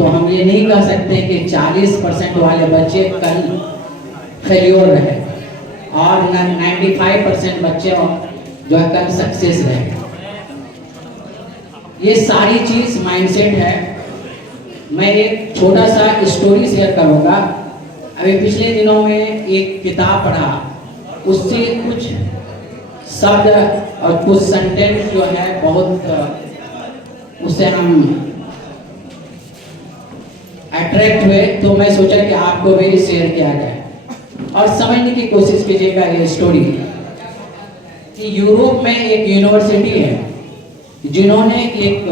तो हम ये नहीं कह सकते कि 40% वाले बच्चे कल फेल्योर रहे और 95% बच्चे जो है कल सक्सेस रहे। ये सारी चीज माइंडसेट है। मैं एक छोटा सा स्टोरी शेयर करूंगा। अभी पिछले दिनों में एक किताब पढ़ा, उससे कुछ शब्द और कुछ सेंटेंस जो है बहुत उससे हम अट्रैक्ट हुए, तो मैं सोचा कि आपको भी शेयर किया जाए और समझने की कोशिश कीजिएगा। ये स्टोरी कि यूरोप में एक यूनिवर्सिटी है जिन्होंने एक,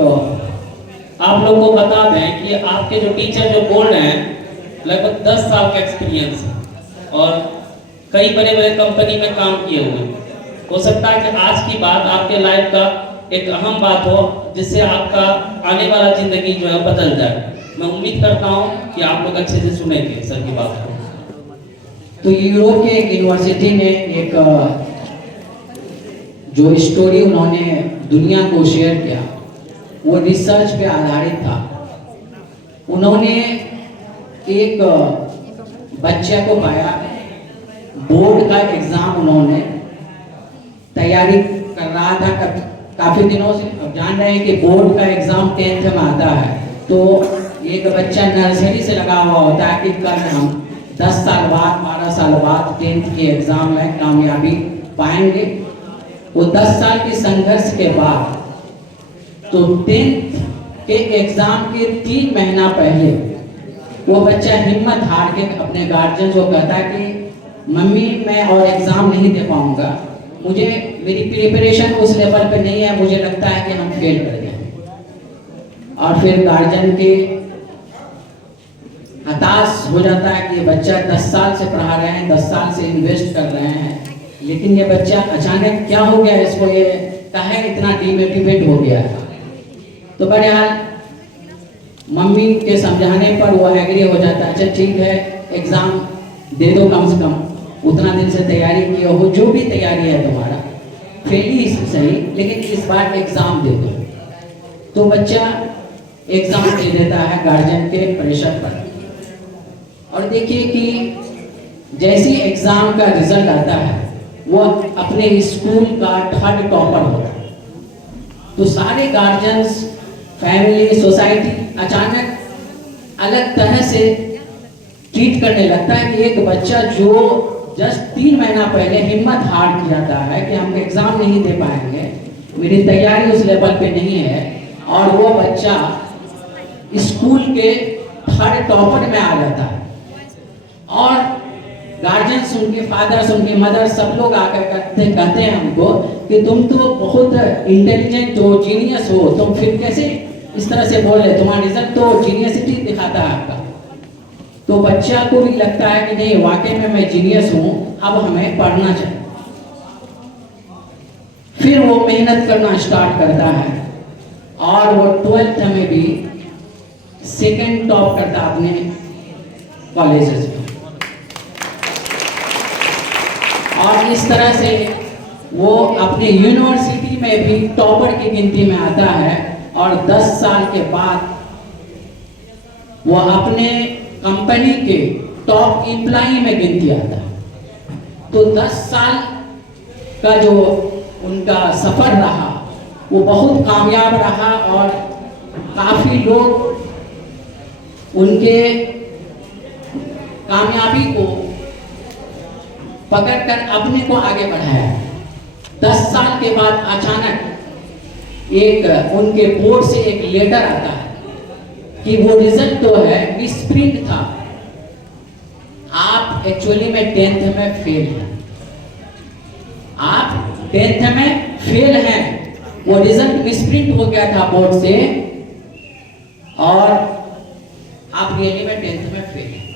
आप लोगों को बता दें कि आपके जो टीचर जो बोल रहे हैं लगभग 10 साल का एक्सपीरियंस है और कई बड़े बड़े कंपनी में काम किए हुए। हो सकता है कि आज की बात आपके लाइफ का एक अहम बात हो जिससे आपका आने वाला जिंदगी जो है बदल जाए। मैं उम्मीद करता हूँ कि आप लोग अच्छे से सुनेंगे सर की बात को। तो यूरोप के एक यूनिवर्सिटी ने एक जो स्टोरी उन्होंने दुनिया को शेयर किया वो रिसर्च पे आधारित था। उन्होंने एक बच्चे को पाया, बोर्ड का एग्जाम उन्होंने तैयारी कर रहा था काफी दिनों से। अब जान रहे हैं कि बोर्ड का एग्जाम 10th में आता है, तो एक बच्चा नर्सरी से लगा हुआ होता है कि कल हम 10 साल बाद 12 साल बाद 10th के एग्जाम में कामयाबी पाएंगे। वो 10 साल के संघर्ष के बाद तो 10th के एग्जाम के 3 महीना पहले वो बच्चा हिम्मत हार के अपने गार्जियन को कहता है कि मम्मी मैं और एग्जाम नहीं दे पाऊंगा, मुझे मेरी प्रिपरेशन उस लेवल पे नहीं है, मुझे लगता है कि हम फेल कर गए। और फिर गार्जियन के हताश हो जाता है कि ये बच्चा 10 साल से पढ़ा रहे हैं, 10 साल से इन्वेस्ट कर रहे हैं, लेकिन ये बच्चा अचानक क्या हो गया, इसको ये काहे इतना डिमोटिवेट हो गया है। तो बहरहाल मम्मी के समझाने पर वो एग्री हो जाता है, अच्छा ठीक है एग्जाम दे दो, कम से कम उतना दिन से तैयारी किए हो, जो भी तैयारी है तुम्हारा फेल ही सही, लेकिन इस बार एग्जाम दे दो। तो बच्चा एग्जाम दे देता है गार्जियन के प्रेशर पर। और देखिए कि जैसी एग्जाम का रिजल्ट आता है वो अपने स्कूल का 3rd टॉपर होता है। तो सारे गार्जियंस, फैमिली, सोसाइटी अचानक अलग तरह से ट्रीट करने लगता है कि एक बच्चा जो जस्ट 3 महीना पहले हिम्मत हार जाता है कि हम एग्जाम नहीं दे पाएंगे, मेरी तैयारी उस लेवल पे नहीं है, और वो बच्चा स्कूल के 3rd टॉपर में आ जाता है। और गार्जियंस, उनके फादर्स, उनके मदर, सब लोग आकर कहते हैं हमको कि तुम तो बहुत इंटेलिजेंट हो, जीनियस हो, तुम फिर कैसे इस तरह से बोल रहे, तुम्हारा रिजल्ट तो जीनियसिटी दिखाता है आपका। तो बच्चा को भी लगता है कि नहीं वाकई में मैं जीनियस हूं, अब हमें पढ़ना चाहिए। फिर वो मेहनत करना स्टार्ट करता है और वो 12th में भी 2nd टॉप करता अपने कॉलेजेस में। और इस तरह से वो अपने यूनिवर्सिटी में भी टॉपर की गिनती में आता है और 10 साल के बाद वो अपने कंपनी के टॉप एम्प्लॉई में गिनती आता है। तो 10 साल का जो उनका सफर रहा वो बहुत कामयाब रहा और काफी लोग उनके कामयाबी को पकड़कर अपने को आगे बढ़ाया। 10 साल के बाद अचानक एक उनके बोर्ड से एक लेटर आता है कि वो रिजल्ट तो है मिसप्रिंट था, आप एक्चुअली में 10th में फेल हैं, आप 10th में फेल हैं, वो रिजल्ट मिसप्रिंट हो गया था बोर्ड से और आप रियली में 10th में फेल हैं।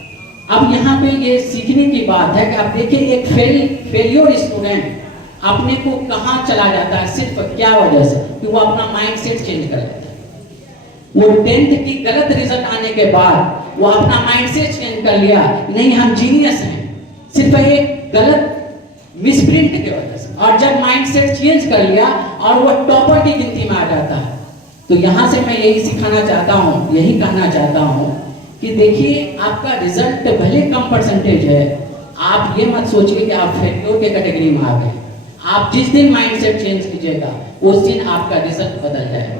अब यहाँ पे ये सीखने की बात है कि आप देखिए एक फेलियर स्टूडेंट अपने को कहाँ चला जाता है, सिर्फ क्या वजह से कि वो अपना माइंडसेट चेंज कर लेता है। वो 10th की गलत रिजल्ट आने के बाद वो अपना माइंडसेट चेंज कर लिया, नहीं हम जीनियस हैं, सिर्फ एक गलत मिसप्रिंट की वजह से। और जब माइंडसेट चेंज कर लिया और वो टॉपर की गिनती में आ जाता है, तो यहाँ से मैं यही सिखाना चाहता हूँ, यही कहना चाहता हूँ कि देखिए आपका रिजल्ट भले कम परसेंटेज है, आप ये मत सोचिए कि आप फेल्योर के कैटेगरी में आ गए। आप जिस दिन माइंडसेट चेंज कीजिएगा उस दिन आपका रिजल्ट बदल जाएगा।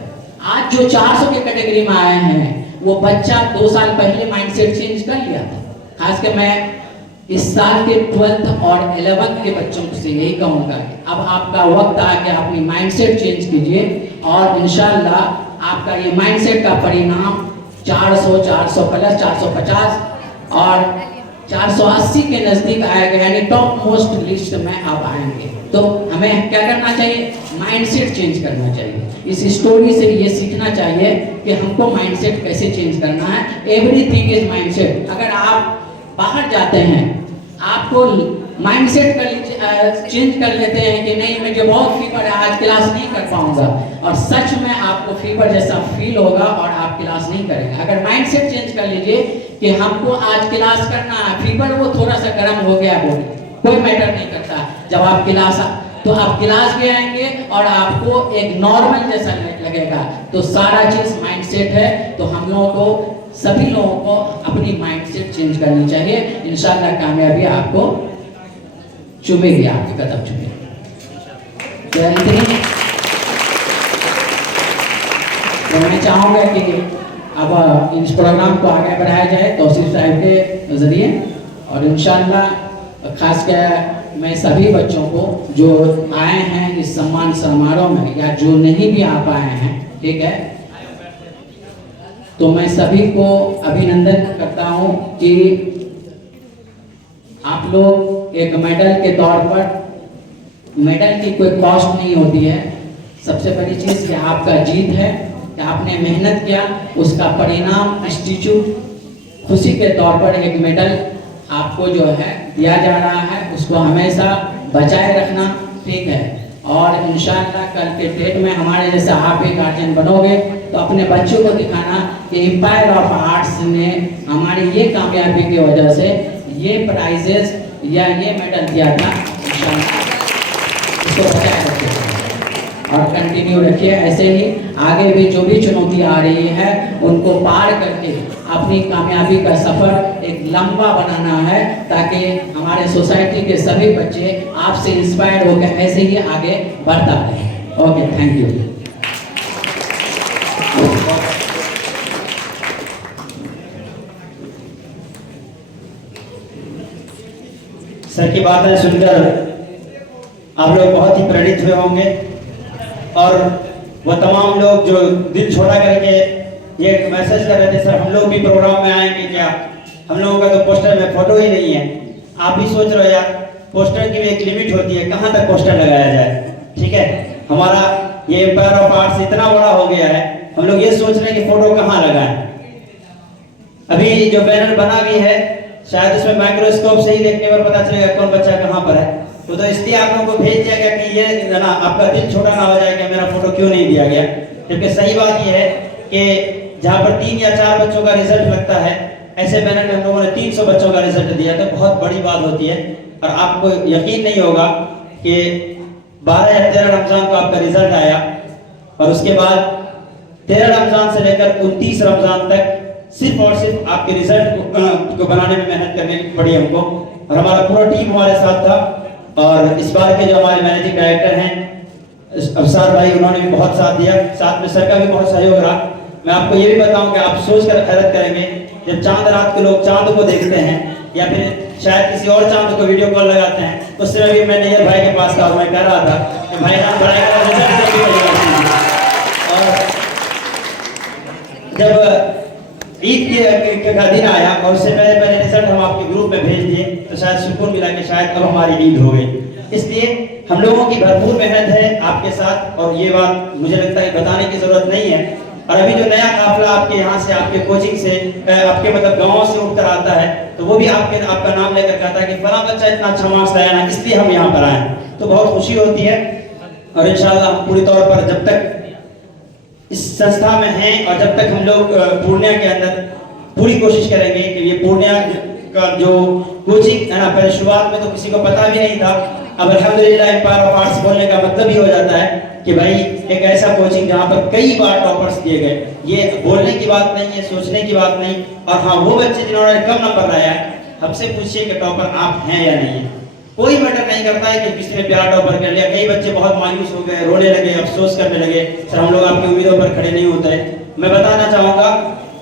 आज जो 400 के कैटेगरी में आए हैं वो बच्चा 2 साल पहले माइंडसेट चेंज कर लिया था। खास कर मैं इस साल के 12th और 11th के बच्चों से यही कहूँगा कि अब आपका वक्त आ गया, अपनी माइंडसेट चेंज कीजिए और इंशाल्लाह आपका ये माइंडसेट का परिणाम 400, 400 प्लस 450 और 480 के नज़दीक आएगा, यानी टॉप मोस्ट लिस्ट में आप आएंगे। तो हमें क्या करना चाहिए? माइंडसेट चेंज करना चाहिए। इस स्टोरी से ये सीखना चाहिए कि हमको माइंडसेट कैसे चेंज करना है। Everything is mindset. अगर आप बाहर जाते हैं, आपको माइंडसेट चेंज कर लेते हैं कि नहीं मुझे बहुत फीवर है, आज क्लास नहीं कर पाऊंगा, और सच में आपको फीवर जैसा फील होगा और आप क्लास नहीं करेंगे। अगर माइंडसेट चेंज कर लीजिए कि हमको आज क्लास करना है, फीवर वो थोड़ा सा गर्म हो गया बॉडी, कोई मैटर नहीं करता। जब आप क्लास तो आप क्लास भी आएंगे और आपको एक नॉर्मल जैसा लगेगा। तो सारा चीज माइंडसेट है। तो हम लोगों को, सभी लोगों को अपनी माइंडसेट चेंज करनी चाहिए। इंशाल्लाह कामयाबी आपको चुमेगी, आपके कदम चुमेगी। तो मैं चाहूंगा कि अब इस प्रोग्राम को आगे बढ़ाया जाए तौसीफ साहब के जरिए, और इंशाल्लाह खासकर मैं सभी बच्चों को जो आए हैं इस सम्मान समारोह में या जो नहीं भी आ पाए हैं, ठीक है, तो मैं सभी को अभिनंदन करता हूं कि आप लोग एक मेडल के तौर पर, मेडल की कोई कॉस्ट नहीं होती है। सबसे बड़ी चीज कि आपका जीत है कि आपने मेहनत किया, उसका परिणाम इंस्टीट्यूट खुशी के तौर पर एक मेडल आपको जो है दिया जा रहा है, उसको हमेशा बचाए रखना, ठीक है। और इंशाल्लाह कल के डेट में हमारे जैसे आप भी गार्जियन बनोगे तो अपने बच्चों को दिखाना कि एम्पायर ऑफ आर्ट्स ने हमारी ये कामयाबी की वजह से ये प्राइजेस या ये मेडल दिया था। इंशाल्लाह इसको बचाए रखिए और कंटिन्यू रखिए ऐसे ही। आगे भी जो भी चुनौती आ रही है उनको पार करके अपनी कामयाबी का सफर एक लंबा बनाना है, ताकि हमारे सोसाइटी के सभी बच्चे आपसे इंस्पायर होकर ऐसे ही आगे बढ़ता रहे। Okay, thank you. सर की बातें सुनकर आप लोग बहुत ही प्रेरित हुए होंगे, और वो तमाम लोग जो दिल छोड़ा करके ये मैसेज कर रहे थे, सर हम लोग भी प्रोग्राम में आएंगे क्या, हम लोगों का तो पोस्टर में फोटो ही नहीं है। आप भी सोच रहे हो यार, पोस्टर की भी एक लिमिट होती है, कहाँ तक पोस्टर लगाया जाए, ठीक है। हमारा ये एम्पायर ऑफ आर्ट्स इतना बड़ा हो गया है, हम लोग ये सोच रहे हैं कि फोटो कहाँ लगाएं। अभी जो बैनर बना भी है, शायद उसमें माइक्रोस्कोप से ही देखने पर पता चलेगा कौन बच्चा कहाँ पर है। तो इसलिए आप लोगों को भेज दिया गया कि ये ना आपका दिल छोटा ना हो जाए कि मेरा फोटो क्यों नहीं दिया गया। क्योंकि सही बात ये है कि जहाँ पर 3 या 4 बच्चों का रिजल्ट लगता है, ऐसे बैनर में हम लोगों ने 300 बच्चों का रिजल्ट दिया, तो बहुत बड़ी बात होती है। और आपको यकीन नहीं होगा कि 12 या 13 रमजान को आपका रिजल्ट आया, और उसके बाद 13 रमजान से लेकर 29 रमजान तक सिर्फ और सिर्फ आपके रिजल्ट को बनाने में मेहनत करनी पड़ी हमको, और हमारा पूरा टीम हमारे साथ था। और इस बार के जो हमारे मैनेजिंग डायरेक्टर हैं अफसार भाई, उन्होंने भी बहुत साथ दिया, साथ में सर का भी बहुत सहयोग रहा। मैं आपको ये भी बताऊं कि आप सोचकर हैरत करेंगे, जब चांद रात को लोग चांद को देखते हैं या फिर शायद किसी और चांद को वीडियो कॉल लगाते हैं, उस समय भी मैं नैयर भाई के पास था और मैं कह रहा था कि भाई हम बड़ा और जब ईद का दिन आया और उससे पहले रिजल्ट हम आपके ग्रुप में भेज दिए, तो शायद सुकून मिला कि शायद अब हमारी ईद हो गई। इसलिए हम लोगों की भरपूर मेहनत है आपके साथ, और ये बात मुझे लगता है बताने की जरूरत नहीं है। और अभी जो नया काफिला आपके यहाँ से, आपके कोचिंग से, आपके मतलब गाँव से उठकर आता है, तो वो भी आपका नाम लेकर कहता है कि फला बच्चा इतना अच्छा मार्क्स लाया ना, इसलिए हम यहाँ पर आए। तो बहुत खुशी होती है। और इंशाल्लाह हम पूरी तौर पर जब तक इस संस्था में हैं और जब तक हम लोग पूर्णिया के अंदर पूरी कोशिश करेंगे कि ये पूर्णिया का जो कोचिंग है ना, पहले शुरुआत में तो किसी को पता भी नहीं था, अब अल्हम्दुलिल्लाह एम्पायर ऑफ आर्ट्स बोलने का मतलब ही हो जाता है कि भाई एक ऐसा कोचिंग जहाँ पर कई बार टॉपर्स दिए गए। ये बोलने की बात नहीं है, सोचने की बात नहीं। और हाँ, वो बच्चे जिन्होंने कम नंबर लाया है, हमसे पूछिए कि टॉपर आप हैं या नहीं है। कोई मैटर नहीं करता है कि किसी ने प्यार टॉपर कर लिया। कई बच्चे बहुत मायूस हो गए, रोने लगे, अफसोस करने लगे, सर हम लोग आपकी उम्मीदों पर खड़े नहीं होते। मैं बताना चाहूंगा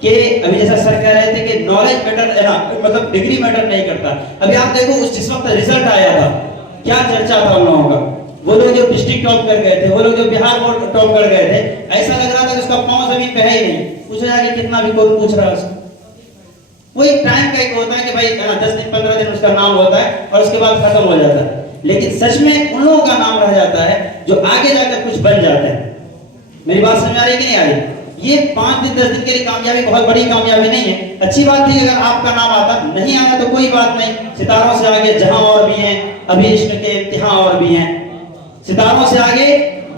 कि अभी जैसा सर कह रहे थे कि नॉलेज मैटर है ना, मतलब डिग्री मैटर नहीं करता। अभी आप देखो उस जिस वक्त रिजल्ट आया था, क्या चर्चा था उन लोगों का। वो लोग जो डिस्ट्रिक्ट टॉप कर गए थे, वो लोग जो बिहार बोर्ड टॉप कर गए थे, ऐसा लग रहा था कि उसका पांव जमीन पे है ही नहीं। पूछा जाके कितना भी कोई पूछ रहा है उसको। वो एक टाइम का एक होता है कि भाई 10 दिन 15 दिन उसका नाम होता है और उसके बाद खत्म हो जाता है। लेकिन सच में उन लोगों का नाम रह जाता है जो आगे जाकर कुछ बन जाते हैं। मेरी बात समझ आ रही है कि नहीं आ रही? ये 5 दिन 10 दिन के लिए कामयाबी बहुत बड़ी कामयाबी नहीं है। अच्छी बात थी अगर आपका नाम आता, नहीं आया तो कोई बात नहीं। सितारों से आगे जहां और भी हैं, अभी इश्क के इम्तिहान और भी हैं। सितारों से आगे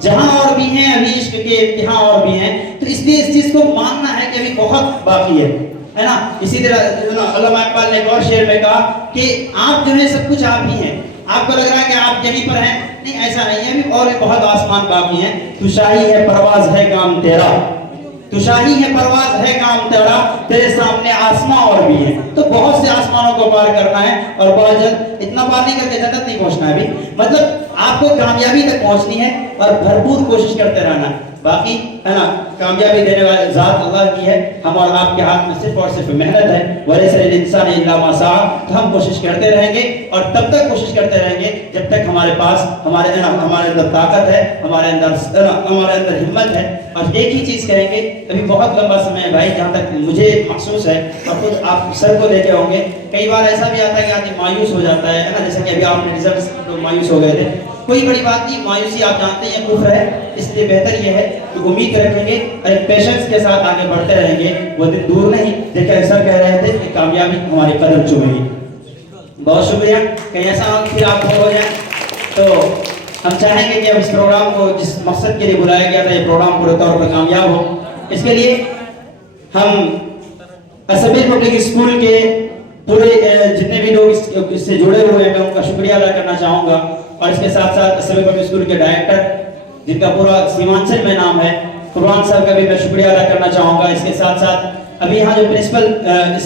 जहां और भी हैं, अभी इश्क के इम्तिहान और भी हैं। तो इसलिए इस चीज को मानना है कि अभी बहुत बाकी है ना। इसी तरह अल्लामा इकबाल ने एक और शेर में कहा कि आप जो है सब कुछ आप ही हैं। आपको लग रहा है कि आप यहीं पर हैं, नहीं ऐसा नहीं है, अभी और भी बहुत आसमान बाकी हैं। तू शाही है परवाज है काम तेरा, तू शाही है परवाज है काम तेरा, तेरे सामने आसमां और भी हैं। तो बहुत से आसमानों को पार करना है और बहुत जल्द, इतना पार नहीं करके जन्नत नहीं पहुंचना है अभी, मतलब आपको कामयाबी तक पहुंचनी है और भरपूर कोशिश करते रहना है। बाकी है ना, कामयाबी देने वाले जात अल्लाह की है, हम और आपके हाथ में सिर्फ और सिर्फ मेहनत है। वलैसा लिल-इंसान इल्ला मा सआ। तो हम कोशिश करते रहेंगे और तब तक कोशिश करते रहेंगे जब तक हमारे पास हमारे अंदर ताकत है, हमारे अंदर हिम्मत है। और एक ही चीज कहेंगे, अभी बहुत लंबा समय है भाई, जहाँ तक मुझे महसूस है और खुद आप सर को लेके होंगे, कई बार ऐसा भी आता है कि आदमी मायूस हो जाता है ना। जैसा कि अभी आपने रिजल्ट तो मायूस हो गए थे, कोई बड़ी बात नहीं। मायूसी आप जानते हैं कुफ्र है, इसलिए बेहतर यह है कि उम्मीद रखेंगे और पेशेंस के साथ आगे बढ़ते रहेंगे। वो दिन दूर नहीं, देखिए सर कह रहे थे कि कामयाबी हमारी कदम चूमेगी। बहुत शुक्रिया। कहीं ऐसा हो फिर आप हो जाए तो हम चाहेंगे कि अब इस प्रोग्राम को जिस मकसद के लिए बुलाया गया था, ये प्रोग्राम पूरे तौर पर कामयाब हो। इसके लिए हम असबिल पब्लिक स्कूल के पूरे जितने भी लोग इससे जुड़े हुए हैं, मैं उनका शुक्रिया अदा करना चाहूँगा। और इसके साथ साथ असबिल पब्लिक स्कूल के डायरेक्टर जिनका पूरा सीमांचल में नाम है, कुरबान साहब का भी मैं शुक्रिया अदा करना चाहूँगा। इसके साथ साथ अभी यहाँ जो प्रिंसिपल इस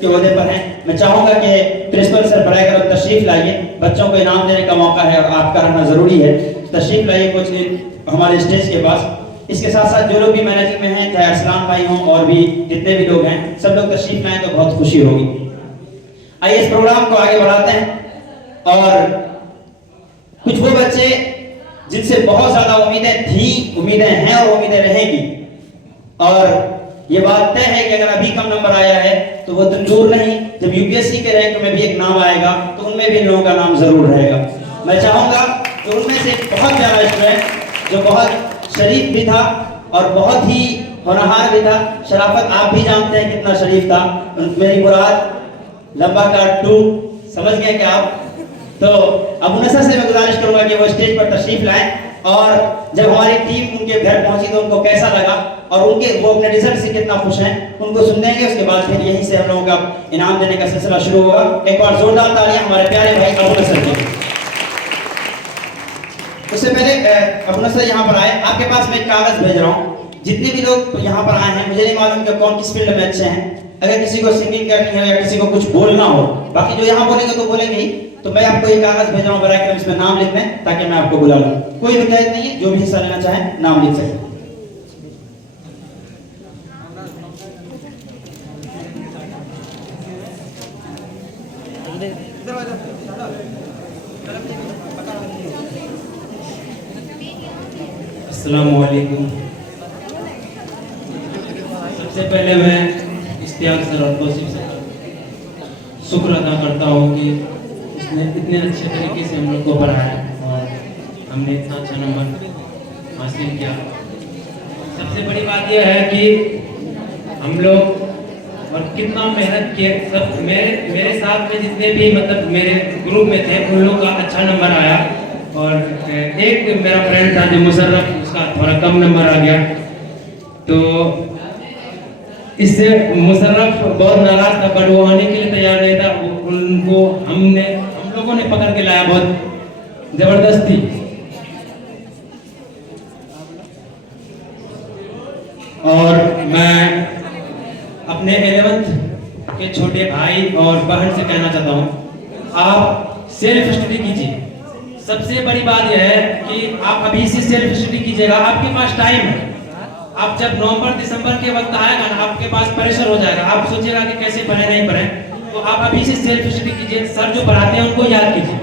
के ओहदे पर हैं, मैं चाहूँगा कि प्रिंसिपल सर बराए करम तशरीफ लाइए। बच्चों को इनाम देने का मौका है और आपका रहना ज़रूरी है। तशरीफ लाइए कुछ दिन हमारे स्टेज के पास। इसके साथ साथ जो लोग भी मैनेजिंग में हैं, चाहे अरसलान भाई हों और भी जितने भी लोग हैं, सब लोग तशरीफ लाएँ तो बहुत खुशी होगी। आइए इस प्रोग्राम को आगे बढ़ाते हैं। और कुछ वो बच्चे जिनसे बहुत ज्यादा उम्मीदें थी, उम्मीदें हैं और उम्मीदें रहेंगी, और ये बात तय है कि अगर अभी कम नंबर आया है तो वो दिन दूर नहीं, जब यूपीएससी के रैंक में भी एक नाम आएगा तो उनमें भी इन लोगों का नाम जरूर रहेगा। मैं चाहूंगा कि उनमें से बहुत प्यारा स्टूडेंट जो बहुत शरीफ भी था और बहुत ही होनहार भी था, शराफत आप भी जानते हैं कितना शरीफ था, मेरी मुराद लंबा का 2 समझ गए क्या आप? तो अब उनसा से मैं गुजारिश करूंगा कि वो स्टेज पर तशरीफ लाएं और जब हमारी टीम उनके घर पहुंची तो उनको कैसा लगा और उनके वो अपने रिजल्ट से कितना खुश हैं उनको सुन देंगे। उसके बाद फिर यहीं से हम लोगों का इनाम देने का सिलसिला शुरू होगा। एक बार जोरदार तालियां हमारे प्यारे भाई अबू नसर के। उससे पहले अबू नसर यहाँ पर आए, आपके पास मैं एक कागज भेज रहा हूँ। जितने भी लोग यहाँ पर आए हैं, मुझे नहीं मालूम कि कौन किस फील्ड में अच्छे हैं। अगर किसी को सिंगिंग करनी हो या किसी को कुछ बोलना हो, बाकी जो यहाँ बोलेंगे तो बोलेंगे ही, तो मैं आपको एक कागज भेज रहा हूँ, बराए करम इसमें नाम लिख लें ताकि मैं आपको बुला लूँ। कोई रुकायत नहीं है, जो भी हिस्सा लेना चाहे नाम लिख सकते। अस्सलामु अलैकुम। सबसे पहले मैं इश्तियाक सर और तौसीफ सर शुक्र अदा करता हूँ कि उसने इतने अच्छे तरीके से हम लोग को पढ़ाया और हमने इतना अच्छा नंबर हासिल किया। सबसे बड़ी बात यह है कि हम लोग और कितना मेहनत किए। सब मेरे साथ में जितने भी मतलब मेरे ग्रुप में थे उन लोगों का अच्छा नंबर आया और एक मेरा फ्रेंड था जो मुशर्रफ, उसका थोड़ा कम नंबर आ गया। तो इससे मुशर्रफ बहुत नाराज था, बट वो आने के लिए तैयार नहीं था। उनको हम लोगों ने पकड़ के लाया बहुत जबरदस्ती। और मैं अपने 11th के छोटे भाई और बहन से कहना चाहता हूँ, आप सेल्फ स्टडी कीजिए। सबसे बड़ी बात यह है कि आप अभी से सेल्फ स्टडी कीजिएगा, आपके पास टाइम है। आप जब नवंबर दिसंबर के वक्त आएगा ना, आपके पास प्रेशर हो जाएगा, आप सोचिएगा कि कैसे पढ़े नहीं पढ़े, तो आप अभी से सेल्फ स्टडी कीजिए। सर जो पढ़ाते हैं उनको याद कीजिए,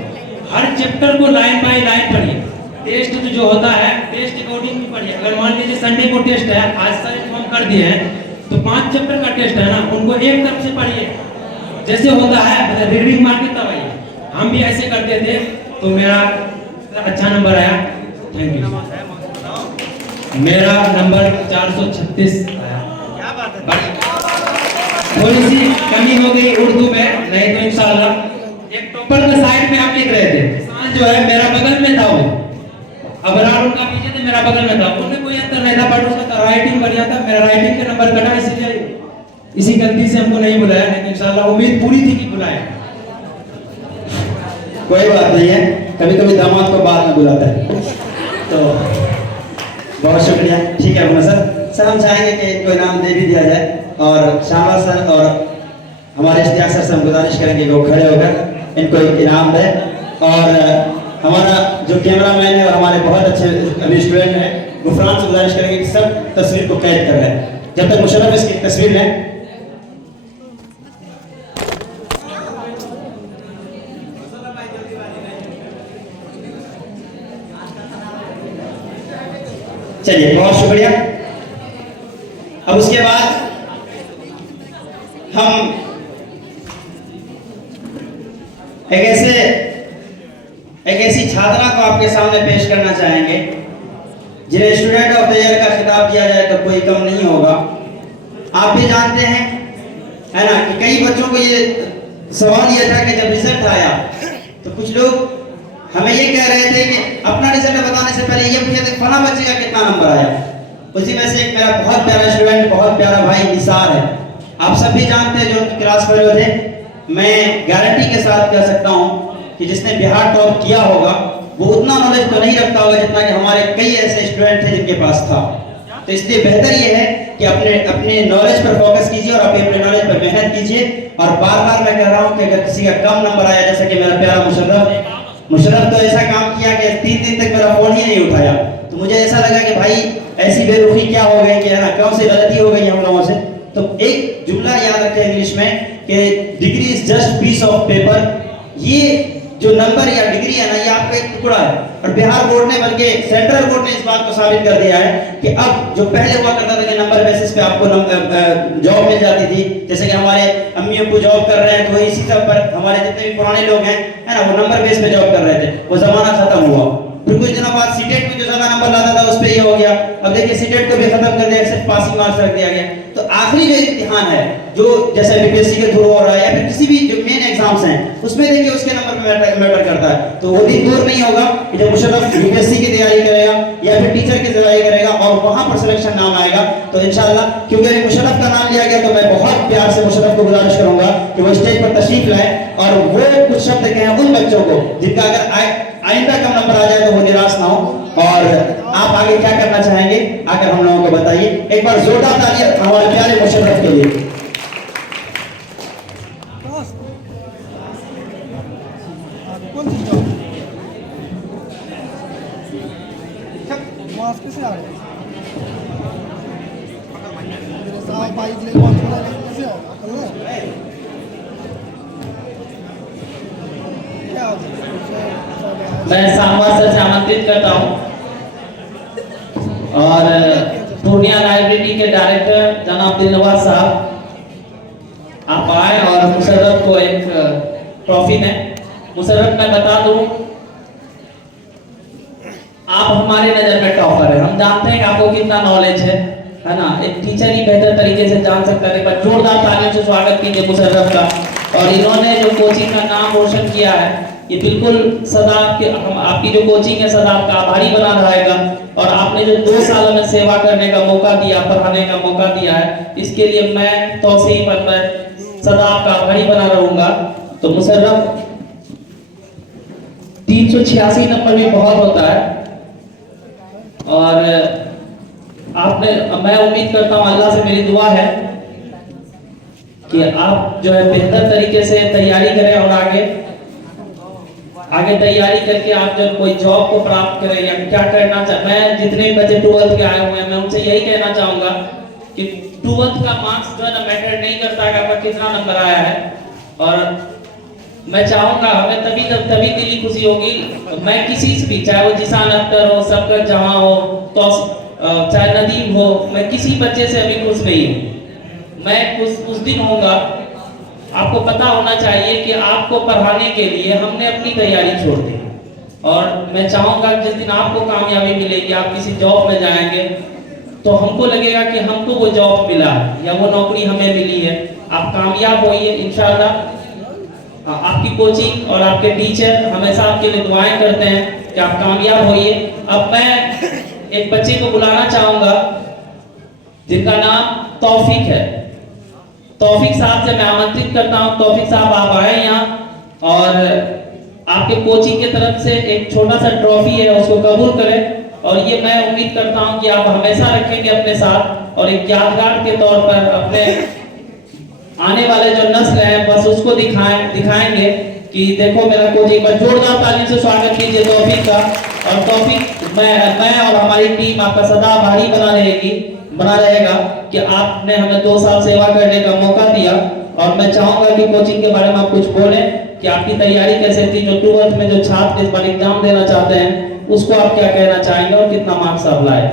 हर चैप्टर को लाइन बाय लाइन पढ़िए। टेस्ट जो होता है टेस्ट अकॉर्डिंग भी पढ़िए। अगर मान लीजिए संडे को टेस्ट है, आज सर इन्फॉर्म कर दिए हैं, तो 5 चैप्टर का टेस्ट है ना, उनको एक तरफ से पढ़िए। जैसे होता है रीडिंग मार के तब आइए, हम भी ऐसे करते थे, तो मेरा अच्छा नंबर आया। Thank you. मेरा नंबर 436 आया। थोड़ी सी कमी हो गई उर्दू में, नहीं तो इंशाल्लाह एक टॉपर के साइड में आप लिख रहे थे, किसान जो है मेरा बगल में था, वो अबरार उनका पीछे थे, मेरा बगल में था, उनमें कोई अंतर नहीं था, बट उसका राइटिंग बढ़िया था, मेरा राइटिंग का नंबर कटा, इसलिए इसी गलती से हमको नहीं बुलाया, लेकिन इंशाल्लाह उम्मीद पूरी थी कि बुलाया। कोई बात नहीं है, कभी कभी दामाद को बाद में बुलाता है। तो बहुत शुक्रिया। ठीक है सर, हम चाहेंगे कि इनको इनाम दे भी दिया जाए, और शामा सर और हमारे इश्तियाक सर से हम गुजारिश करेंगे कि वो खड़े होकर इनको एक इनाम दें। और हमारा जो कैमरामैन है और हमारे बहुत अच्छे अभी स्टूडेंट हैं, गुफरान से गुजारिश करेंगे कि सब तस्वीर को कैद कर लें, जब तक मुशर्रफ इसकी तस्वीर लें। चलिए, बहुत शुक्रिया। अब उसके बाद हम एक ऐसी छात्रा को आपके सामने पेश करना चाहेंगे जिन्हें स्टूडेंट ऑफ द ईयर का खिताब दिया जाए तो कोई कम नहीं होगा। आप भी जानते हैं, है ना, कि कई बच्चों को ये सवाल ये था कि जब रिजल्ट आया तो कुछ लोग हमें ये कह रहे थे कि अपना रिजल्ट बताने से पहले ये पूछे थे फला बच्चे का कितना नंबर आया। उसी में से एक मेरा बहुत प्यारा स्टूडेंट, बहुत प्यारा भाई निसार है, आप सब भी जानते हैं जो उनकी क्लास फेलो थे। मैं गारंटी के साथ कह सकता हूँ कि जिसने बिहार टॉप किया होगा वो उतना नॉलेज तो नहीं रखता होगा जितना कि हमारे कई ऐसे स्टूडेंट थे जिनके पास था। तो इसलिए बेहतर ये है कि अपने नॉलेज पर फोकस कीजिए और अपने नॉलेज पर मेहनत कीजिए। और बार बार मैं कह रहा हूँ कि अगर किसी का कम नंबर आया, जैसे कि मेरा प्यारा मुशर्रफ तो ऐसा काम किया कि 3 दिन तक मेरा फोन ही नहीं उठाया, तो मुझे ऐसा लगा कि भाई ऐसी बेरुखी क्या हो गई कि, है ना, कौन सी गलती हो गई हम लोगों से। तो एक जुमला याद रखें इंग्लिश में कि degree is just piece of paper. ये जो नंबर या डिग्री है ना, ये आपका एक टुकड़ा है। और बिहार बोर्ड ने, बल्कि सेंट्रल बोर्ड ने इस बात को साबित कर दिया है कि अब जो पहले हुआ करता था कि नंबर बेसिस पे आपको जॉब मिल जाती थी, जैसे कि हमारे अम्मी अब्बू जॉब कर रहे हैं तो इसी सब पर हमारे जितने भी पुराने लोग हैं, है ना, वो नंबर बेस पे जॉब कर रहे थे, वो जमाना खत्म हुआ। फिर कुछ दिनों बाद सीटेट में जो ज्यादा नंबर लाता था उस पे ये हो गया। अब देखिए सीटेट को भी खत्म कर दिया, सिर्फ पासिंग मार्क्स रख दिया गया। तो आखिरी जो इम्तिहान है, जो जैसे बीपीएससी के थ्रू हो रहा है या फिर किसी भी जो मेन एग्जाम्स हैं, उसमें देखिए उसके नंबर पे मैटर करता है। तो वो दिन दूर नहीं होगा कि जब मुशर्रफ बीपीएससी की तैयारी करेगा या फिर टीचर की तैयारी करेगा और वहां पर सिलेक्शन नाम आएगा, तो इंशाल्लाह, क्योंकि अभी मुशर्रफ का नाम लिया गया, तो मैं बहुत प्यार से मुशर्रफ को गुजारिश करूंगा कि वो स्टेज पर तशरीफ लाए और वो कुछ शब्द कहें उन बच्चों को जिनका अगर आइंदा कम नंबर आ जाए तो वो निराश ना हो। और आप आगे क्या करना चाहेंगे आकर हम लोगों को बताइए। एक बार जोरदार तालियां हमारे प्यारे मुशर्रफ के लिए। मैं सामवा सर से आमंत्रित करता हूँ और पूर्णिया लाइब्रेरी के डायरेक्टर जनाब दिलनवाज साहब आप आए और मुशर्रफ को एक ट्रॉफी दें। मुशर्रफ मैं बता दूं, आप हमारे नजर में टॉपर है। हम जानते हैं कि आपको कितना नॉलेज है ना, एक टीचर ही बेहतर तरीके से जान सकता है। पर जोरदार तालियों से स्वागत कीजिए मुशर्रफ का। और इन्होंने जो कोचिंग का नाम रोशन किया है, ये बिल्कुल सदा आपकी जो कोचिंग है सदा आपका आभारी बना रहेगा। और आपने जो 2 साल में सेवा करने का मौका दिया, पढ़ाने का मौका दिया है, इसके लिए मैं तौसीफ पर मैं सदा आपका आभारी बना रहूंगा। तो मुशर्रफ 386 नंबर भी बहुत होता है और आपने, मैं उम्मीद करता हूँ, अल्लाह से मेरी दुआ है कि आप जो है बेहतर तरीके से तैयारी करें और आगे तैयारी करके आप जब कोई जॉब को प्राप्त करें या क्या करना चाहे। मैं जितने भी बच्चे 12th के आए हुए हैं, मैं उनसे यही कहना चाहूंगा कि 12th का मार्क्स जो है ना मैटर नहीं करता है आपका कितना नंबर आया है। और मैं चाहूंगा, हमें तभी दिली खुशी होगी, मैं किसी से भी, चाहे वो जिसान अख्तर हो, सबकर जहां हो, तो चाहे नदीम हो, मैं किसी बच्चे से अभी खुश नहीं हूँ। मैं खुश उस दिन होऊंगा। आपको पता होना चाहिए कि आपको पढ़ाने के लिए हमने अपनी तैयारी छोड़ दी, और मैं चाहूंगा जिस दिन आपको कामयाबी मिलेगी, आप किसी जॉब में जाएंगे तो हमको लगेगा कि हमको वो जॉब मिला या वो नौकरी हमें मिली है। आप कामयाब होइए इंशाल्लाह। आपकी कोचिंग और आपके टीचर हमेशा आपके लिए दुआएं करते हैं कि आप कामयाब होइए। अब मैं एक बच्चे को बुलाना चाहूंगा जिनका नाम तौफीक है। तौफीक साहब से मैं आमंत्रित करता हूं। तौफीक साहब आप आए यहाँ और आपके कोचिंग की तरफ से एक छोटा सा ट्रॉफी है, उसको कबूल करें। और ये मैं उम्मीद करता हूं कि आप हमेशा रखेंगे अपने साथ, और एक यादगार के तौर पर अपने आने वाले जो नस्ल है बस उसको दिखाएंगे कि देखो मेरा कोचिंग। पर जोरदार ताली से स्वागत कीजिए तौफीक का। और तौफीक, मैं और हमारी टीम आपका सदा आभारी बना रहेगा कि आपने हमें 2 साल सेवा करने का मौका दिया। और मैं चाहूंगा कि कोचिंग के बारे में आप कुछ बोलें कि आपकी तैयारी कैसे थी, जो 12th में जो छात्र इस बार एग्जाम देना चाहते हैं उसको आप क्या कहना चाहेंगे और कितना मार्क्स आप लाए।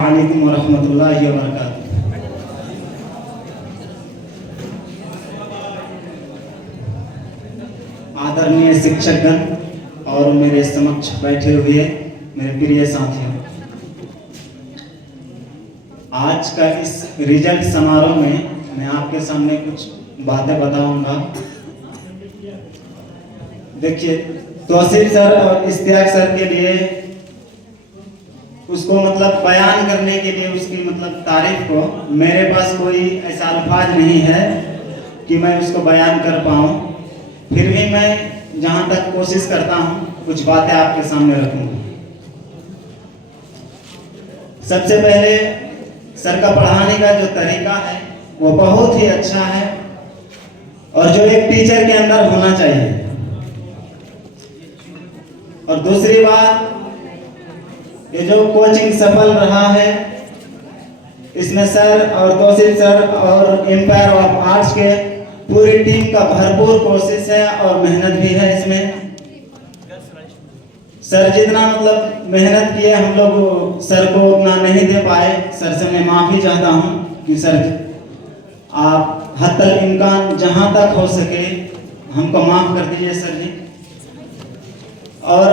वालेकुम रहमतुल्लाहि व बरकातहू। आदरणीय शिक्षकगण और मेरे समक्ष बैठे हुए मेरे प्रिय साथियों, आज का इस रिजल्ट समारोह में मैं आपके सामने कुछ बातें बताऊंगा। देखिए, तौसीफ सर और इश्तियाक सर के लिए उसको मतलब बयान करने के लिए, उसकी मतलब तारीफ को मेरे पास कोई ऐसा अल्फाज नहीं है कि मैं उसको बयान कर पाऊँ। फिर भी मैं जहाँ तक कोशिश करता हूँ कुछ बातें आपके सामने रखूँगा। सबसे पहले सर का पढ़ाने का जो तरीका है वो बहुत ही अच्छा है, और जो एक टीचर के अंदर होना चाहिए। और दूसरी बात, ये जो कोचिंग सफल रहा है इसमें सर और तौसीफ सर और एम्पायर ऑफ आर्ट्स के पूरी टीम का भरपूर कोशिश है और मेहनत भी है इसमें। सर जितना मतलब मेहनत किए हम लोग सर को उतना नहीं दे पाए। सर से मैं माफ़ी चाहता हूँ कि सर आप हद तक इम्कान जहाँ तक हो सके हमको माफ़ कर दीजिए सर जी। और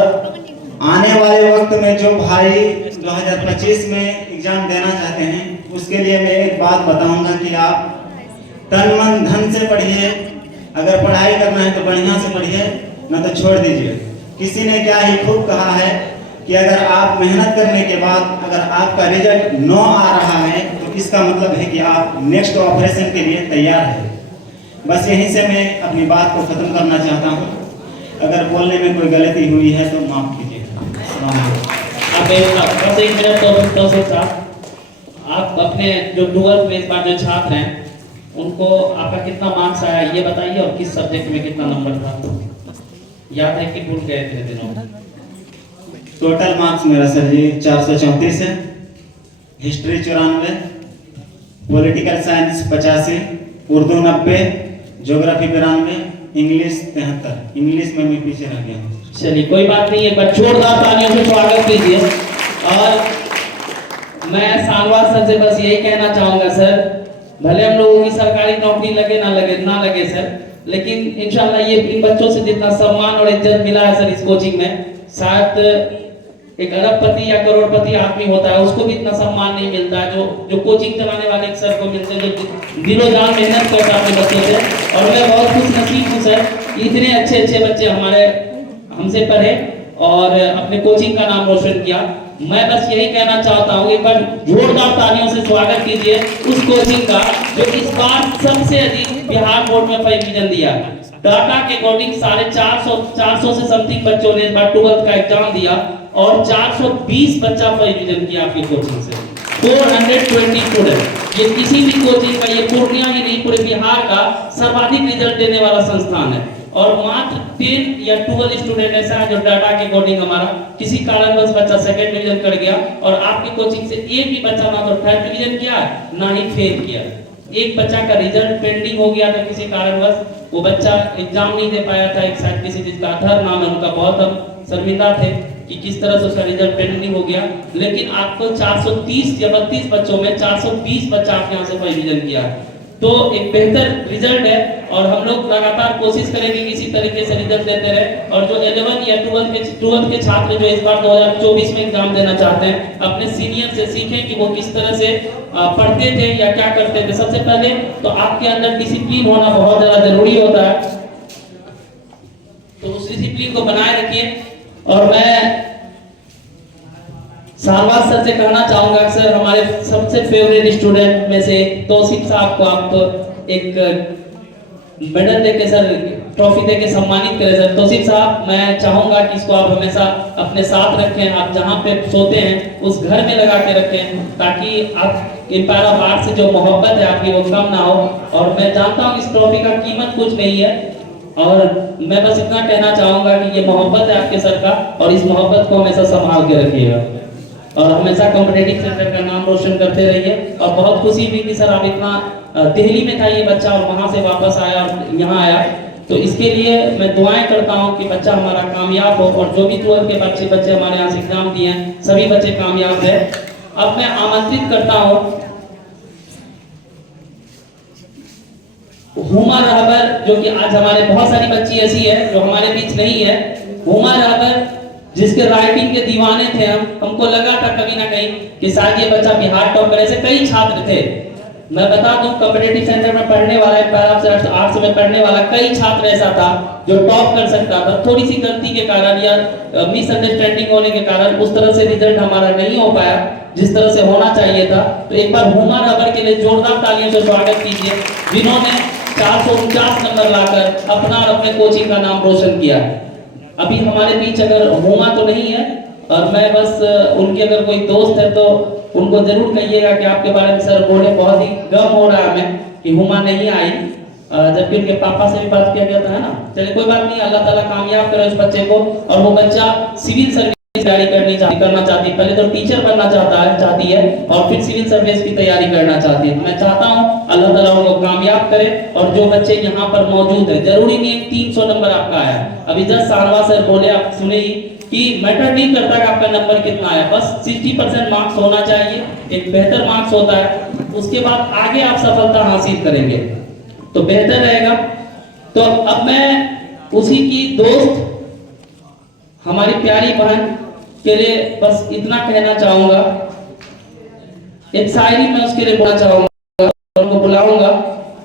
आने वाले वक्त में जो भाई 2025 में एग्ज़ाम देना चाहते हैं उसके लिए मैं एक बात बताऊंगा कि आप तन मन धन से पढ़िए। अगर पढ़ाई करना है तो बढ़िया से पढ़िए, न तो छोड़ दीजिए। किसी ने क्या ही खूब कहा है कि अगर आप मेहनत करने के बाद अगर आपका रिजल्ट 9 आ रहा है तो इसका मतलब है कि आप नेक्स्ट ऑपरेशन के लिए तैयार हैं। बस यहीं से मैं अपनी बात को ख़त्म करना चाहता हूँ। अगर बोलने में कोई गलती हुई है तो माफ़ कीजिए। अब एक मिनट तौसीफ साहब, आप अपने जो 12th में इस बार जो छात्र हैं उनको आपका कितना मार्क्स आया ये बताइए, और किस सब्जेक्ट में कितना नंबर था, याद है कि भूल गए थे दिनों? टोटल मार्क्स मेरा सर जी 434 है, history 94, political science 85, Urdu 90, geography 92, English 73। English में मैं पीछे रह गया हूँ। चलिए कोई बात नहीं, एक बार जोरदार तालियों से स्वागत कीजिए। और मैं सानवार सर से बस यही कहना चाहूँगा सर, भले हम लोगों की सरकारी नौकरी लगे ना लगे सर, लेकिन इंशाल्लाह ये इन बच्चों से जितना सम्मान और इज्जत मिला है सर इस कोचिंग में, शायद एक अरबपति या करोड़पति आदमी होता है उसको भी इतना सम्मान नहीं मिलता है जो कोचिंग चलाने वाले एक सर को मिलते हैं, जो दिलो जान मेहनत करता है अपने बच्चों से। और मैं बहुत खुश नसीब हूँ सर कि इतने अच्छे बच्चे हमारे हमसे पढ़े और अपने कोचिंग का नाम रोशन किया। मैं बस यही कहना चाहता हूँ, एक बार जोरदार तालियों से स्वागत कीजिए उस कोचिंग का जो इस बार सबसे अधिक बिहार बोर्ड में 5 डिवीजन दिया। डाटा के अकॉर्डिंग 450 से समथिंग बच्चों ने 12th का एग्जाम दिया और 420 बच्चा फर्स्ट डिवीजन किया आपकी कोचिंग से। 420 स्टूडेंट। ये किसी भी कोचिंग का, ये पूर्णिया ही नहीं पूरे बिहार का सर्वाधिक रिजल्ट देने वाला संस्थान है। और मात्र 10 या 12 स्टूडेंट ऐसा है जो डाटा के अकॉर्डिंग हमारा किसी कारणवश बच्चा सेकंड डिवीजन कर गया और आपकी कोचिंग से एक भी बच्चा ना तो थर्ड डिवीजन किया ना ही फेल किया। एक बच्चा का रिजल्ट पेंडिंग हो गया था किसी कारणवश, वो बच्चा एग्जाम नहीं दे पाया था। एक शायद किसी जिसका अथर नाम है, उनका बहुत हम शर्मिंदा थे कि किस तरह से उसका रिजल्ट पेंडिंग हो गया। लेकिन आपको 430 या 32 बच्चों में 420 बच्चा आपके यहाँ से फर्स्ट डिवीजन किया है, तो एक बेहतर रिजल्ट है। और हम लोग लगातार कोशिश करेंगे कि इसी तरीके से रिजल्ट देते रहे। और जो 11 या 12 के छात्र जो इस बार 2024 में एग्जाम देना चाहते हैं, अपने सीनियर से सीखें कि वो किस तरह से पढ़ते थे या क्या करते थे। सबसे पहले तो आपके अंदर डिसिप्लिन होना बहुत ज्यादा जरूरी होता है, तो उस डिसिप्लिन को बनाए रखिए। और मैं शाहबाज सर से कहना चाहूंगा, सर हमारे सबसे फेवरेट स्टूडेंट में से तौसीफ साहब को आप एक मेडल देके सर, ट्रॉफी देके सम्मानित करें सर। तौसीफ साहब, मैं चाहूंगा कि इसको आप हमेशा अपने साथ रखें, आप जहां पे सोते हैं उस घर में लगा के रखें, ताकि आप एम्पायर ऑफ आर्ट से जो मोहब्बत है आपकी वो कम ना हो। और मैं जानता हूँ इस ट्रॉफी का कीमत कुछ नहीं है, और मैं बस इतना कहना चाहूंगा कि ये मोहब्बत है आपके सर का, और इस मोहब्बत को हमेशा संभाल के रखिएगा और हमेशा कॉम्पिटिटिव सेंटर का नाम रोशन करते रहिए। और बहुत खुशी हुई कि सर आप इतना, दिल्ली में था ये बच्चा और वहां से वापस आया और यहाँ आया, तो इसके लिए मैं दुआएं करता हूँ कि बच्चा हमारा कामयाब हो। और जो भी 12th के बच्चे हमारे यहाँ से एग्जाम दिए हैं, सभी बच्चे कामयाब है। अब मैं आमंत्रित करता हूँ हुमा रहबर, जो कि आज हमारे बहुत सारी बच्ची ऐसी है जो हमारे बीच नहीं है। हुमा रहबर जिसके राइटिंग के दीवाने थे हमको लगा था कभी ना कहीं कि शायद ये बच्चा बिहार टॉप करे। ऐसे कई छात्र थे, मैं बता दूं कॉम्पिटिटिव सेंटर में पढ़ने वाला, आर्ट्स में पढ़ने वाला कई छात्र ऐसा था जो टॉप कर सकता था। थोड़ी सी गलती के कारण या मिसअंडरस्टैंडिंग होने के कारण उस तरह से रिजल्ट हमारा नहीं हो पाया जिस तरह से होना चाहिए था। तो एक बार हुमा रहबर के लिए जोरदार तालियों से स्वागत कीजिए, जिन्होंने 449 नंबर लाकर अपना और अपने कोचिंग का नाम रोशन किया। अभी हमारे बीच अगर हुमा तो नहीं है, और मैं बस उनके अगर कोई दोस्त है तो उनको जरूर कहिएगा कि आपके बारे में सर बोले, बहुत ही गम हो रहा है हमें कि हुमा नहीं आई, जबकि उनके पापा से भी बात किया गया था, है ना। चलिए कोई बात नहीं, अल्लाह ताला कामयाब करे उस बच्चे को। और वो बच्चा सिविल सर्विस की तैयारी करना चाहती है, पहले तो टीचर बनना चाहती है और फिर सिविल सर्विस की तैयारी करना चाहती है। तो मैं चाहता हूँ अल्लाह ताला उनको कामयाब करे। और जो बच्चे यहाँ पर मौजूद है, जरूरी नहीं है 300 नंबर आपका आया, अभी जस्ट शाहनवाज सर बोले, आप सुने ही कि मैटर नहीं करता कि आपका नंबर कितना आया, बस 60% मार्क्स होना चाहिए, एक बेहतर मार्क्स होता है, उसके बाद आगे आप सफलता हासिल करेंगे तो बेहतर रहेगा। तो अब मैं उसी की दोस्त हमारी प्यारी बहन के लिए बस इतना कहना चाहूंगा, एक शायरी में उसके लिए बोलना चाहूंगा, उनको बुलाऊंगा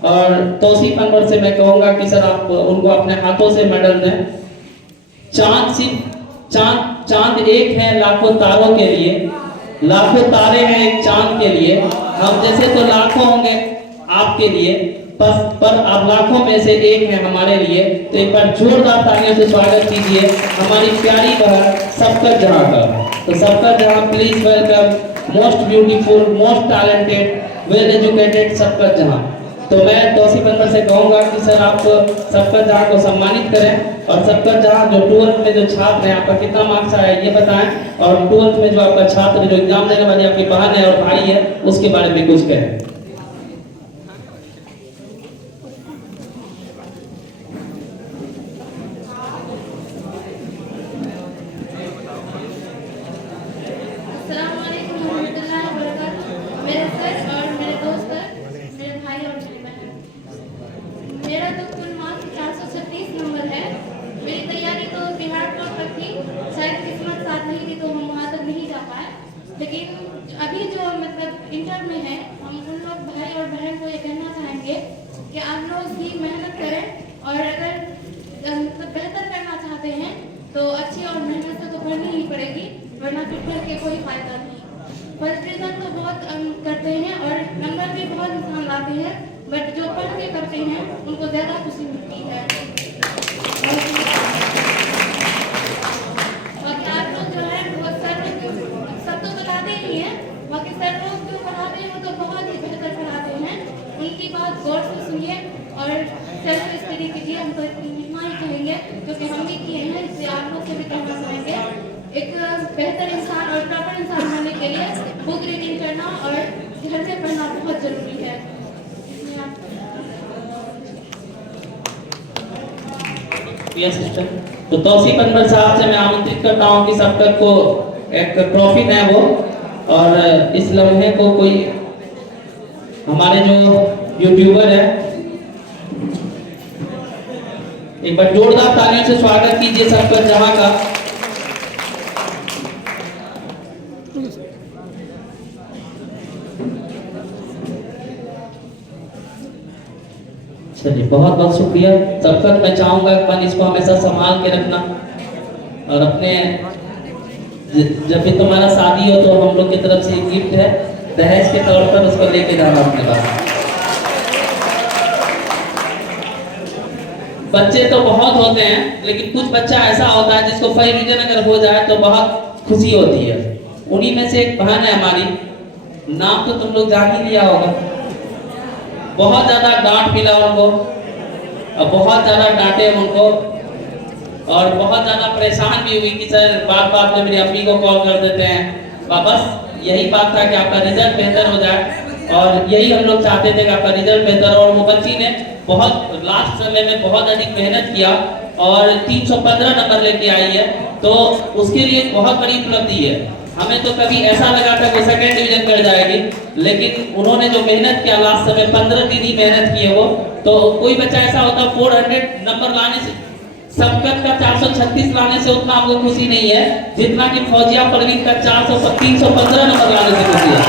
और तौसीफ अनवर से मैं कहूंगा कि सर आप उनको अपने हाथों से मेडल दें। चांद एक है लाखों तारों के लिए, लाखों तारे हैं एक चांद के लिए, हम जैसे तो लाखों होंगे आपके लिए, पर आप लाखों में से एक है हमारे लिए। तो एक बार जोरदार तालियों से स्वागत कीजिए हमारी प्यारी बहन सबकत जहां का। तो Sabqat Jahan, please welcome most beautiful, most talented, well educated Sabqat Jahan. तो मैं तौसीफ अनवर से कहूंगा कि सर आप सबकत जहां को सम्मानित करें। और सबकत जहां जो 12th में जो छात्र हैं, आपका कितना मार्क्स आया ये बताएं, और 12th में जो आपका छात्र जो एग्जाम देने वाली आपकी बहन है और भाई है उसके बारे में कुछ कहें। मेरा तो कुल मार्क्स 436 नंबर है। मेरी तैयारी तो बिहार बोर्ड तक थी, शायद किस्मत साथ नहीं थी तो हम वहाँ तक नहीं जा पाए। लेकिन अभी जो मतलब इंटर में है, हम उन लोग भाई और बहन को ये कहना चाहेंगे कि आप लोग भी मेहनत करें, और अगर मतलब बेहतर करना चाहते हैं तो अच्छी और मेहनत से तो पढ़नी ही पड़ेगी, वरना फिर पढ़ के कोई फायदा नहीं। फर्स्ट डिवीजन तो बहुत करते हैं और नंबर भी बहुत इंसान लाते हैं, बट जो पढ़ के करते हैं उनको ज़्यादा खुशी मिलती है। बाकी आप लोग जो है वो सर लोग सब तो बताते ही हैं, बाकी सर लोग जो पढ़ाते हैं वो तो बहुत ही बेहतर पढ़ाते हैं। उनकी बात गौर से सुनिए और सेल्फ स्टडी कीजिए। हम तो इतना ही कहेंगे जो कि हम भी किए हैं, इसलिए आप लोग से भी कहना चाहेंगे एक बेहतर इंसान और प्रॉपर इंसान बनने के लिए बुक रीडिंग करना और घर में पढ़ना बहुत जरूरी है। इसमें आप सिस्टर तो तौसीफ अनवर साहब से मैं आमंत्रित करता हूं कि सब तक को एक ट्रॉफी दें वो, और इस लम्हे को कोई हमारे जो यूट्यूबर है एक बार जोरदार तालियों से स्वागत कीजिए सबका जहां का। चलिए बहुत बहुत शुक्रिया सबका। मैं चाहूंगा कि इसको हमेशा संभाल के रखना और अपने जब भी तुम्हारा शादी हो तो हम लोग की तरफ से एक गिफ्ट है, दहेज के तौर पर उसको लेके जाना अपने पास। बच्चे तो बहुत होते हैं लेकिन कुछ बच्चा ऐसा होता है जिसको फर्स्ट डिवीजन अगर हो जाए तो बहुत खुशी होती है। उन्हीं में से एक बहन है हमारी, नाम तो तुम लोग जान ही लिया होगा। बहुत ज्यादा डांट मिला उनको और बहुत ज्यादा डांटे उनको और बहुत ज्यादा परेशान भी हुई कि सर बात बात में मेरी अम्मी को कॉल कर देते हैं। वापस यही बात था कि आपका रिजल्ट बेहतर हो जाए और यही हम लोग चाहते थे कि आपका रिजल्ट बेहतर हो। और वो बच्ची ने बहुत लास्ट समय में बहुत अधिक मेहनत किया और 315 नंबर लेके आई है, तो उसके लिए बहुत बड़ी उपलब्धि है। हमें तो कभी ऐसा लगा था कि सेकंड डिवीजन कर जाएगी, लेकिन उन्होंने जो मेहनत किया लास्ट समय 15 दिन ही मेहनत की है वो। तो कोई बच्चा ऐसा होता 400 नंबर लाने से, सबकत का 436 लाने से उतना हमको खुशी नहीं है जितना कि फौजिया परवीन का 315 नंबर लाने से खुशी है।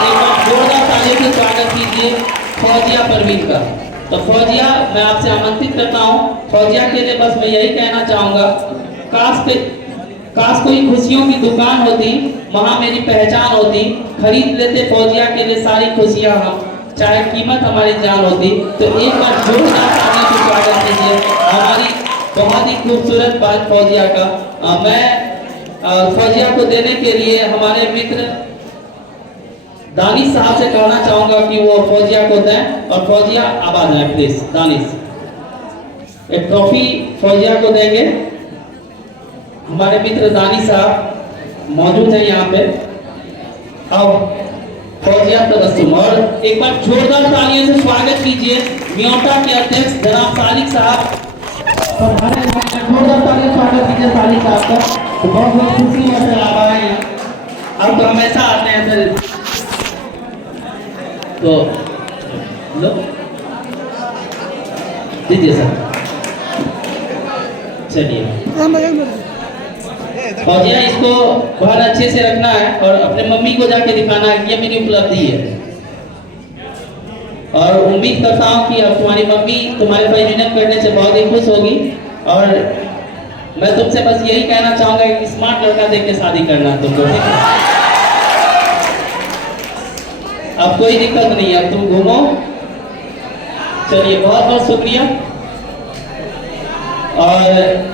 एक बार जोरदार तालियों से स्वागत कीजिए फौजिया परवीन का। तो फौजिया मैं आपसे आमंत्रित करता हूँ। फौजिया के लिए बस मैं यही कहना चाहूंगा, काश कोई खुशियों की दुकान होती, वहां मेरी पहचान होती, खरीद लेते फौजिया के लिए सारी खुशियां हम, चाहे कीमत हमारी जान होती। तो एक बार जोरदार तालियों से स्वागत कीजिए हमारी बहुत ही खूबसूरत बात फौजिया का। मैं फौजिया को देने के लिए हमारे मित्र दानिश साहब से कहना चाहूंगा कि वो फौजिया को दें और फौजिया आबाद है। प्लीज दानिश एक ट्रॉफी फौजिया को देंगे। हमारे मित्र दानिश साहब मौजूद हैं यहाँ पे। आओ फौजिया तबस्सुम और एक बार जोरदार तालियों से स्वागत कीजिए म्योटा के अध्यक्ष जनाब सालिक साहब। जोरदार तालियों से स्वागत कीजिए सालिक साहब का। तो बहुत बहुत खुशी है सर आप आए हैं, अब तो हमेशा आते हैं सर। तो लो दीजिए सर। चलिए फौजिया इसको बहुत अच्छे से रखना है और अपने मम्मी को जाके दिखाना है कि ये मेरी उपलब्धि है। और उम्मीद करता हूँ कि अब तुम्हारी मम्मी तुम्हारे फर्स्ट डिवीजन करने से बहुत ही खुश होगी। और मैं तुमसे बस यही कहना चाहूंगा कि स्मार्ट लड़का देख के शादी करना तुमको, ठीक है? अब कोई दिक्कत नहीं है, अब तुम घूमो। चलिए बहुत बहुत शुक्रिया। और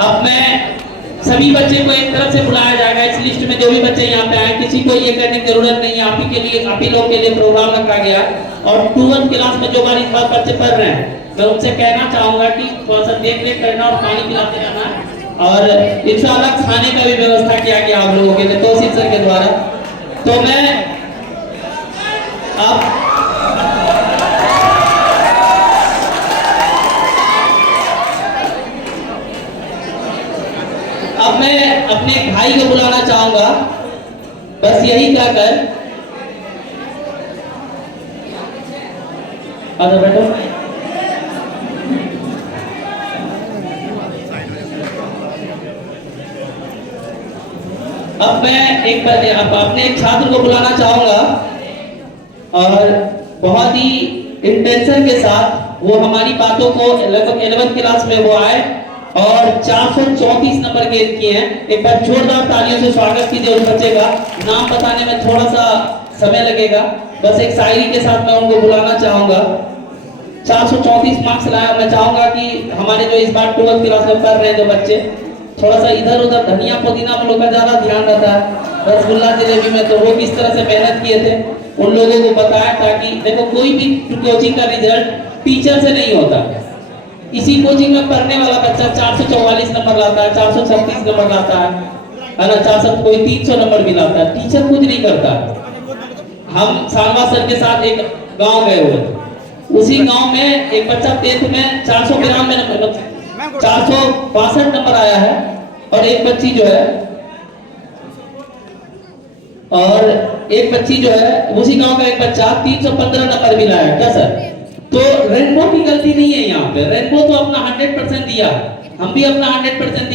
अब मैं सभी बच्चे को एक तरफ से बुलाया जाएगा। इस लिस्ट में जो भी बच्चे यहाँ पे आए किसी को ये करने की जरूरत नहीं है, आप ही के लिए, आप ही लोग के लिए प्रोग्राम रखा गया। और 12th क्लास में जो बार इस बार बच्चे पढ़ रहे हैं मैं उनसे कहना चाहूंगा कि थोड़ा सा देख रेख करना और पानी पिलाते रहना और इंशाल्लाह खाने का भी व्यवस्था किया गया आप लोगों के लिए तौसीफ सर के द्वारा। तो मैं अब मैं अपने भाई को बुलाना चाहूंगा, बस यही कहकर आजा बैठो। अब मैं अपने एक छात्र को बुलाना चाहूंगा और बहुत ही इंटेंशन के साथ वो हमारी बातों को लगभग 11th क्लास में वो आए और 434 नंबर गेन किए हैं। एक बार जोरदार तालियों से स्वागत कीजिए उस बच्चे का। नाम बताने में थोड़ा सा समय लगेगा। बस एक शायरी के साथ मैं उनको बुलाना चाहूंगा। 434 मार्क्स लाया। मैं चाहूंगा कि हमारे जो इस बार 12th क्लास में पढ़ रहे हैं जो बच्चे, थोड़ा सा इधर उधर धनिया पुदीना में लोग का ज्यादा ध्यान रहता है, रसगुल्ला जलेबी में, तो वो किस तरह से मेहनत किए थे उन लोगों को बताया, ताकि देखो कोई भी कोचिंग का रिजल्ट टीचर से नहीं होता। इसी कोचिंग में पढ़ने वाला बच्चा 444 नंबर लाता है, 436 नंबर लाता है ना, 400, कोई 300 नंबर भी लाता है, टीचर कुछ नहीं करता। हम सांगवा सर के साथ एक गांव गए हुए, उसी गांव में एक बच्चा 10th में 492 नंबर, 462 नंबर आया है, और एक बच्ची जो है, और एक बच्ची जो है उसी गांव का एक बच्चा 315 नंबर भी लाया। क्या सर? तो रेनबो की गलती नहीं है यहाँ पे। रेनबो तो अपना 100% दिया, हम भी अपना 100%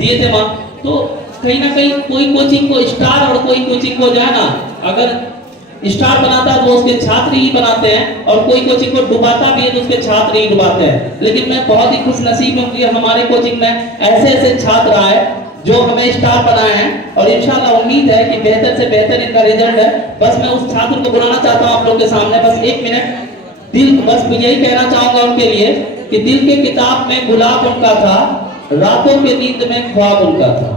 दिए थे वहां। तो कहीं ना कहीं कोई कोचिंग को स्टार और कोई कोचिंग को जो है ना, अगर स्टार बनाता है तो उसके छात्र ही बनाते हैं, और कोई कोचिंग को डुबाता भी है तो उसके छात्र ही डुबाते हैं। लेकिन मैं बहुत ही खुश नसीब हूँ कि हमारे कोचिंग में ऐसे ऐसे छात्र आए जो हमें स्टार बनाए हैं, और इंशाल्लाह उम्मीद है कि बेहतर से बेहतर इनका रिजल्ट है। बस मैं उस छात्र को बुलाना चाहता हूँ आप लोग के सामने, बस 1 मिनट। दिल, बस यही कहना चाहूंगा उनके लिए कि दिल के किताब में गुलाब उनका था, रातों के नींद में ख्वाब उनका था।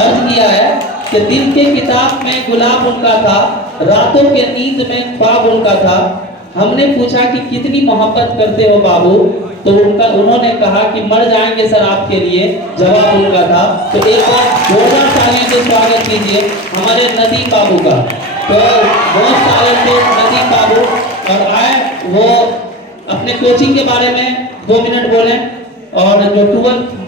अर्ज किया है कि दिल के किताब में गुलाब उनका था, रातों के नींद में ख्वाब उनका था। हमने पूछा कि कितनी मोहब्बत करते हो बाबू, तो उन्होंने कहा कि मर जाएंगे सर आपके लिए, जवाब उनका था। तो एक बार जोरदार तालियों से स्वागत कीजिए हमारे नदीम बाबू का। तो बहुत टैलेंटेड नदीम बाबू, और आए वो अपने कोचिंग के बारे में 2 मिनट बोले, और जो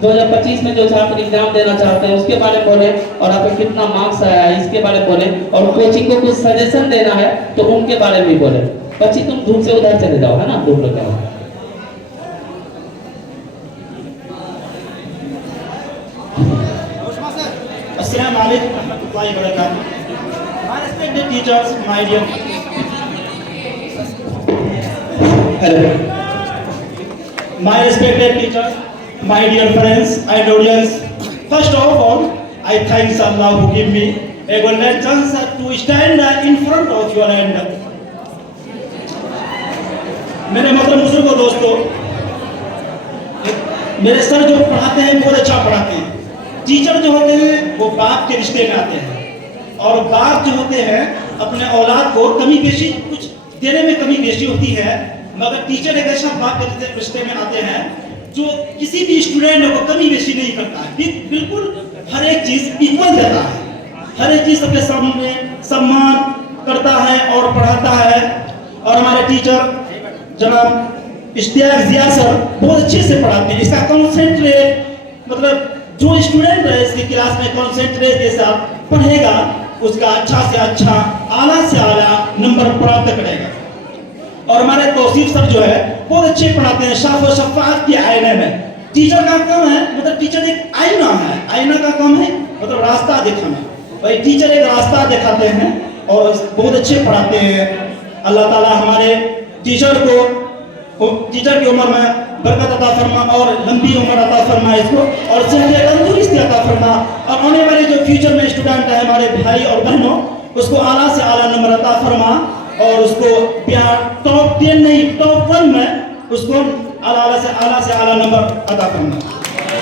2025 में जो छात्र एग्जाम देना चाहते हैं उसके बारे में बोले, और आपको कितना मार्क्स आया है इसके बारे में बोले, और कोचिंग को कुछ सजेशन देना है तो उनके बारे में भी बोले। बच्ची तुम धूप से उधर चले जाओ, है ना, धूप लग जाओ। Assalamu alaikum warahmatullahi wabarakatuh. My respected teachers, my dear. Hello. My respected teachers, my dear friends and audience. First of all, I thank Allah who give me a golden chance to stand in front of your end. मेरे मतलब बुजुर्गों दोस्तों, मेरे sir जो पढ़ाते हैं बहुत अच्छा पढ़ाते हैं। टीचर जो होते हैं वो बाप के रिश्ते में आते हैं, और बाप जो होते हैं अपने औलाद को कमी पेशी कुछ देने में कमी पेशी होती है, मगर टीचर एक ऐसा बाप के रिश्ते में आते हैं जो किसी भी स्टूडेंट को कमी पेशी नहीं करता है, बिल्कुल हर एक चीज इक्वल देता है, हर एक चीज सबके सामने सम्मान करता है और पढ़ाता है। और हमारे टीचर जनाब इश्तियाक जिया सर बहुत अच्छे से पढ़ाते हैं। इसका कॉन्सेंट्रेट मतलब जो स्टूडेंट है इसकी क्लास में कॉन्सेंट्रेट के साथ पढ़ेगा उसका अच्छा से अच्छा, आला से आला नंबर प्राप्त करेगा। और हमारे तौसीफ सर जो है बहुत अच्छे पढ़ाते हैं, शाफ और शफात के आईने में। टीचर का काम है मतलब टीचर एक आईना है, आईना का काम है मतलब रास्ता दिखाना। भाई टीचर एक रास्ता दिखाते हैं और बहुत अच्छे पढ़ाते हैं। अल्लाह ताला हमारे टीचर की उम्र में बरकत अता फरमा और लंबी उम्र अता फरमा इसको, और सेहत तंदुरुस्ती अता फरमा, और आने वाले जो फ्यूचर में स्टूडेंट है हमारे भाई और बहनों उसको आला से आला नंबर अता फरमा, और उसको बिहार टॉप 10 नहीं टॉप 1 में उसको आला से आला नंबर अता फरमा।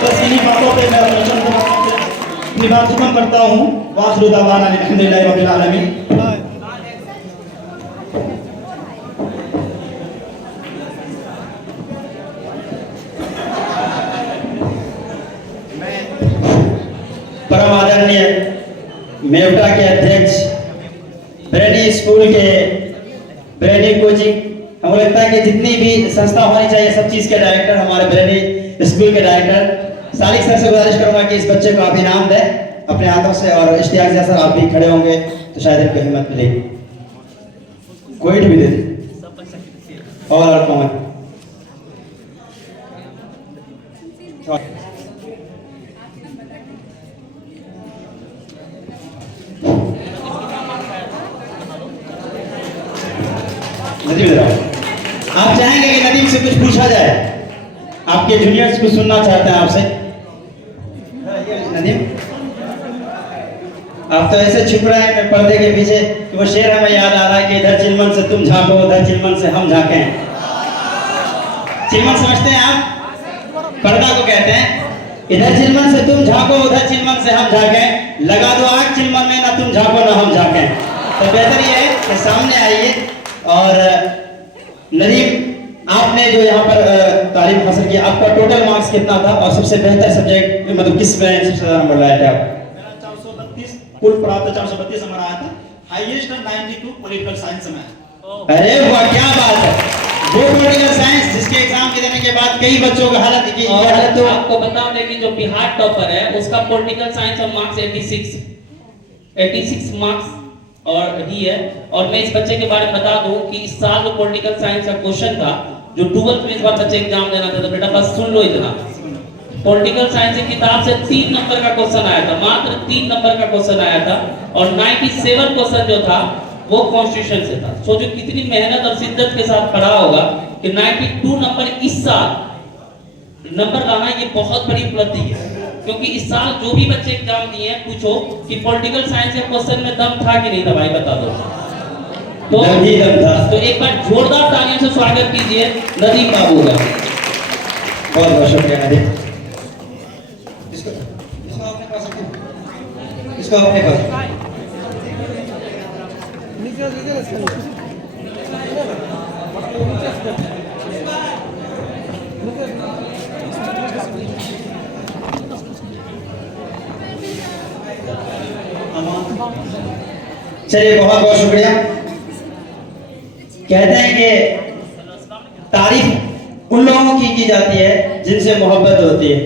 बस इन्हीं बातों पे मैं अपनी बात खत्म करता हूँ। वाखिरु दावाना अल्हम्दुलिल्लाहि रब्बिल आलमीन। परम आदरणीय मेवटा के अध्यक्ष, ब्रेनी स्कूल के ब्रेनी कोचिंग, हमको लगता है कि जितनी भी संस्था होनी चाहिए सब चीज़ के डायरेक्टर हमारे ब्रेनी स्कूल के डायरेक्टर सालिक सर से गुजारिश करूंगा कि इस बच्चे को आप इनाम दें अपने हाथों से, और इश्तियाक जिया सर आप भी खड़े होंगे तो शायद इनको हिम्मत मिलेगी। कोविड भी दे दी और कौन नदीम, आप चाहेंगे कि नदीम से कुछ पूछा जाए? आपके जूनियर्स कुछ सुनना चाहते हैं आपसे। नदीम आप तो ऐसे छुप रहे हैं पर्दे के पीछे कि वो शेर हमें याद आ रहा है कि इधर चिलमन से तुम झांको, उधर चिलमन से हम झांकें। चिलमन समझते हैं आप? पर्दा को कहते हैं। इधर चिलमन से तुम झांको, उधर चिलमन से हम झांकें, लगा दो आग चिलमन में, ना तुम झांको ना हम झांकें। तो बेहतर ये है कि सामने आइए। और नदीम, आपने जो यहाँ पर तारीफ हासिल की, आपका टोटल मार्क्स कितना था और सबसे बेहतर सब्जेक्ट मतलब किस में सबसे ज्यादा नंबर लाए थे आप? मेरा 432 कुल प्राप्त 432 नंबर आया था। हाईएस्ट 92 पॉलिटिकल साइंस में। अरे वाह, क्या बात है। वो पॉलिटिकल साइंस जिसके एग्जाम के देने के बाद कई बच्चों का हालत की और हालत तो आपको बता दें कि जो बिहार टॉपर है उसका पॉलिटिकल साइंस और मार्क्स 86 मार्क्स और ही है। और मैं इस बच्चे के बारे में बता दूं कि इस साल जो पॉलिटिकल साइंस का क्वेश्चन था, जो 12th में इस बार बच्चे एग्जाम देना था, तो बेटा बस सुन लो इतना। पॉलिटिकल साइंस की किताब से 3 नंबर का क्वेश्चन आया था, मात्र 3 नंबर का क्वेश्चन आया था। और 97 क्वेश्चन जो था वो कॉन्स्टिट्यूशन से था। सोचो कितनी मेहनत और शिद्दत के साथ पढ़ा होगा कि 92 नंबर इस साल नंबर लाना ये बहुत बड़ी उपलब्धि है। क्योंकि इस साल जो भी बच्चे एग्जाम दिए हैं, पूछो कि पॉलिटिकल साइंस के क्वेश्चन में दम था कि नहीं था, भाई बता दो। तो एक बार जोरदार तालियों से स्वागत कीजिए नदीम बाबू का। बहुत बहुत शुक्रिया नदीम। इसको अपने पास चलिए, बहुत बहुत शुक्रिया। कहते हैं कि तारीफ उन लोगों की जाती है जिनसे मोहब्बत होती है।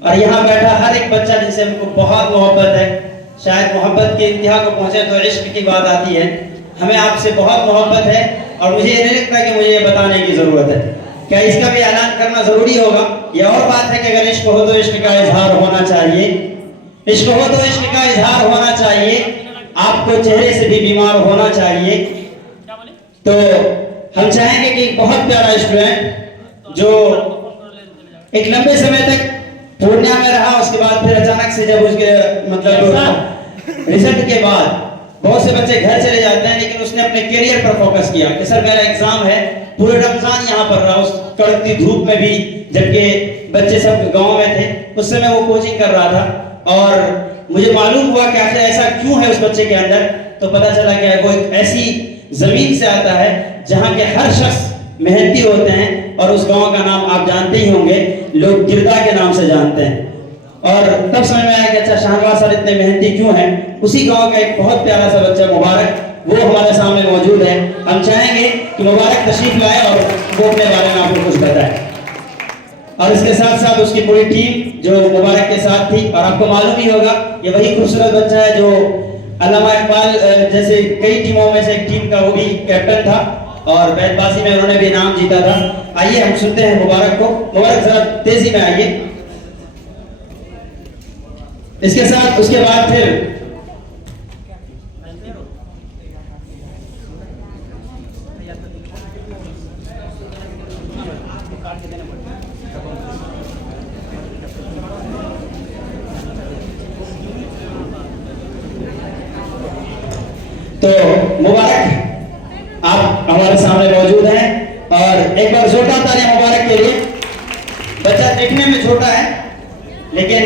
और यहाँ बैठा हर एक बच्चा जिनसे हमको बहुत मोहब्बत है, शायद मोहब्बत की इंतहा को पहुंचे तो इश्क की बात आती है। हमें आपसे बहुत मोहब्बत है और मुझे ये नहीं लगता कि मुझे ये बताने की जरूरत है। क्या इसका भी ऐलान करना जरूरी होगा? ये और बात है कि अगर इश्क हो तो इश्क का इजहार होना चाहिए, इश्क हो तो इश्क का इजहार होना चाहिए, आपको चेहरे से भी बीमार होना चाहिए। तो हम चाहेंगे कि बहुत प्यारा स्टूडेंट जो एक लंबे समय तक पूर्णिया में रहा, उसके बाद फिर अचानक से जब उसके मतलब रिजल्ट के बाद बहुत से बच्चे घर चले जाते हैं, लेकिन उसने अपने करियर पर फोकस किया कि सर मेरा एग्जाम है। पूरे रमजान यहाँ पर रहा, उस कड़कती धूप में भी, जबकि बच्चे सब गांव में थे। उस समय वो कोचिंग कर रहा था और मुझे मालूम हुआ कि आखिर ऐसा क्यों है उस बच्चे के अंदर। तो पता चला कि वो एक ऐसी जमीन से आता है जहाँ के हर शख्स मेहनती होते हैं। और उस गांव का नाम आप जानते ही होंगे, लोग गिरदा के नाम से जानते हैं। और तब समझ में आया कि अच्छा शाहनवाज सर इतने मेहनती क्यों हैं। उसी गांव का एक बहुत प्यारा सा बच्चा मुबारक, वो हमारे सामने मौजूद है। हम चाहेंगे कि मुबारक तशरीफ लाए और वो अपने बारे में आपको कुछ बताए। और इसके साथ साथ उसकी पूरी टीम जो मुबारक के साथ थी। और आपको मालूम ही होगा ये वही खूबसूरत बच्चा है जो अल्लामा इकबाल जैसे कई टीमों में से एक टीम का वो भी कैप्टन था और बैतबाजी में उन्होंने भी इनाम जीता था। आइए हम सुनते हैं मुबारक को। मुबारक जरा तेजी में आइए। इसके साथ उसके बाद फिर तो मुबारक आप हमारे सामने मौजूद हैं और एक बार जोरदार तालियां मुबारक के लिए। बच्चा देखने में छोटा है लेकिन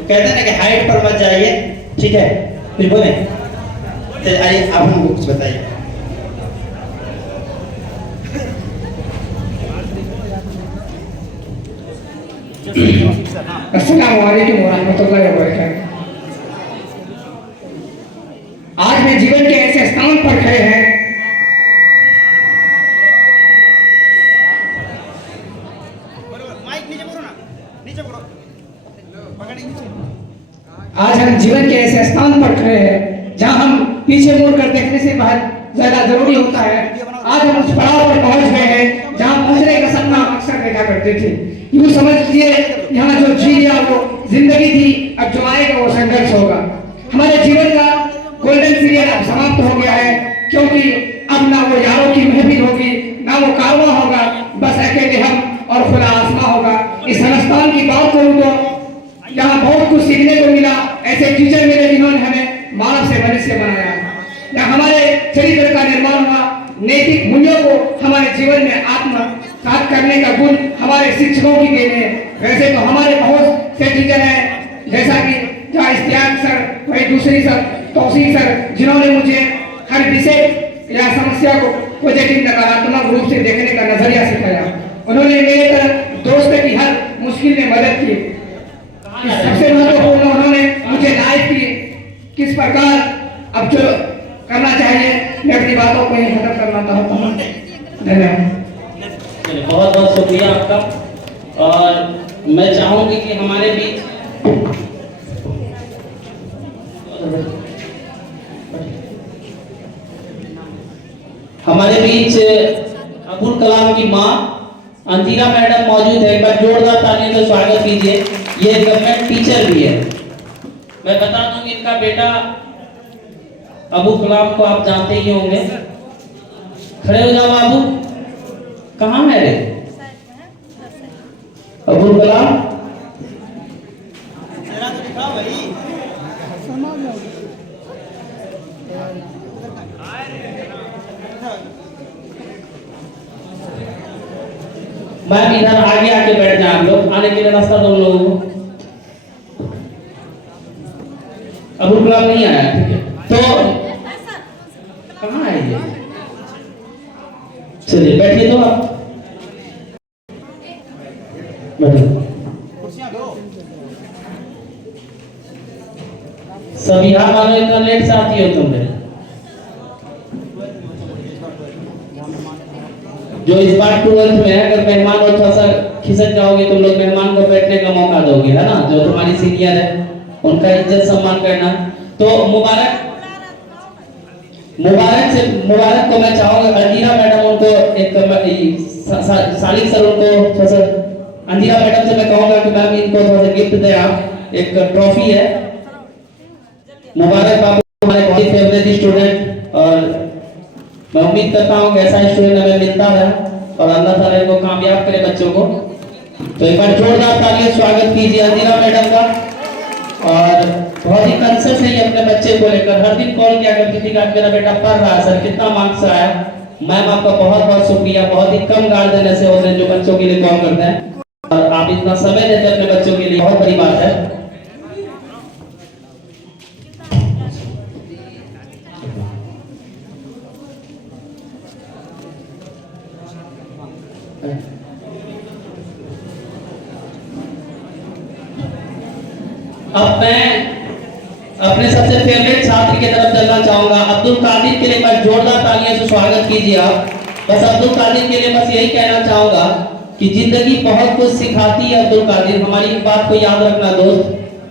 कहते हैं ना कि हाइट पर मत जाइए, ठीक है? फिर बोले आइए आप हमको कुछ बताइए। अस्सलाम वालेकुम वरहमतुल्लाहि वबरकातुहू। आज मैं जीवन के ऐसे स्थान पर खड़े हैं आज हम जीवन के ऐसे स्थान पर खड़े हैं जहां हम पीछे मुड़ कर देखने से बहुत ज्यादा जरूरी होता है। आज हम उस पड़ाव पर पहुंच गए हैं जहां पहुंचने का सपना अक्सर देखा करते थे। यूं समझ लीजिए यहाँ जो जी लिया वो जिंदगी थी, अब जो आएगा वो संघर्ष होगा। हमारे जीवन का गोल्डन पीरियड अब समाप्त हो गया है, क्योंकि अब ना वो यारों की महफिल होगी ना वो कारवां होगा, बस अकेले हम और खुला आसमां होगा। इस हिंदुस्तान की बात करूं तो यहाँ बहुत कुछ सीखने को मिला। ऐसे टीचर मिले जिन्होंने हमें मानव से मनुष्य बनाया। जहाँ हमारे चरित्र का निर्माण हुआ, नैतिक मूल्यों को हमारे जीवन में आत्मसात करने का गुण हमारे शिक्षकों की देन है। वैसे तो हमारे बहुत से टीचर हैं, जैसा कि जहाँ इश्तियाक सर, वही दूसरी सर, तौसीफ सर, जिन्होंने मुझे हर विषय या समस्या को पॉजिटिव नकारात्मक रूप से देखने का नजरिया सिखाया। उन्होंने मेरे तरह दोस्त की हर मुश्किल में मदद की। सबसे महत्वपूर्ण उन्होंने मुझे लाइफ की किस प्रकार अब जो करना चाहिए, मैं अपनी बातों को ही खत्म करना चाहता हूँ। धन्यवाद। बहुत बहुत शुक्रिया आपका। और मैं चाहूंगी कि हमारे बीच अब्दुल कलाम की माँ अंजीरा मैडम मौजूद है। एक बार जोरदार तालियों से स्वागत कीजिए। ये गवर्नमेंट टीचर भी है। मैं बता दूं कि इनका बेटा अबू कलाम को आप जानते ही होंगे। खड़े हो जाओ बाबू। कहाँ है रे अबू कलाम? मैम इधर आगे आके बैठ जाए आप लोग, आने के लिए रास्ता दो लोगों को। अबुल कलाम नहीं आया, ठीक है। तो कहाँ है ये? चलिए बैठिए तो आप बैठिए। सभी हाँ मानो इतना लेट से आती हो तुम मेरे। जो इस बार 12th में है, अगर मेहमान हो थोड़ा सा खिसक जाओगे तुम लोग, मेहमान को बैठने का मौका दोगे, है ना? जो तुम्हारी सीनियर है उनका इज्जत सम्मान करना। तो मुबारक को मैं चाहूंगा अंजीरा मैडम उनको एक सालिक सर उनको थोड़ा सा, अंजीरा मैडम से मैं कहूंगा कि मैम इनको थोड़ा सा गिफ्ट दे आप। एक ट्रॉफी है। मुबारक बाबू हमारे बहुत फेवरेट स्टूडेंट, और मैं उम्मीद करता हूँ कि ऐसा स्टूडेंट हमें मिलता रहा और अल्लाह ताला इनको कामयाब करे बच्चों को। तो एक बार जोरदार तालियों स्वागत कीजिए अंजीरा मैडम का। और बहुत ही कंसर्न है अपने बच्चे को लेकर, हर दिन कॉल किया करती थी कि आज मेरा बेटा पढ़ रहा है सर, कितना मार्क्स आया। मैम आपका बहुत बहुत शुक्रिया। बहुत ही कम गार्जियन ऐसे होते हैं जो बच्चों के लिए कॉल करते हैं, और आप इतना समय देते हैं अपने बच्चों के लिए, बहुत बड़ी बात है। अब मैं अपने सबसे फेवरेट छात्र की तरफ चलना चाहूंगा। अब्दुल कादिर के लिए बस जोरदार तालियों से स्वागत कीजिए आप। बस अब्दुल कादिर के लिए बस यही कहना चाहूंगा कि जिंदगी बहुत कुछ सिखाती है। अब्दुल कादिर, हमारी एक बात को याद रखना दोस्त,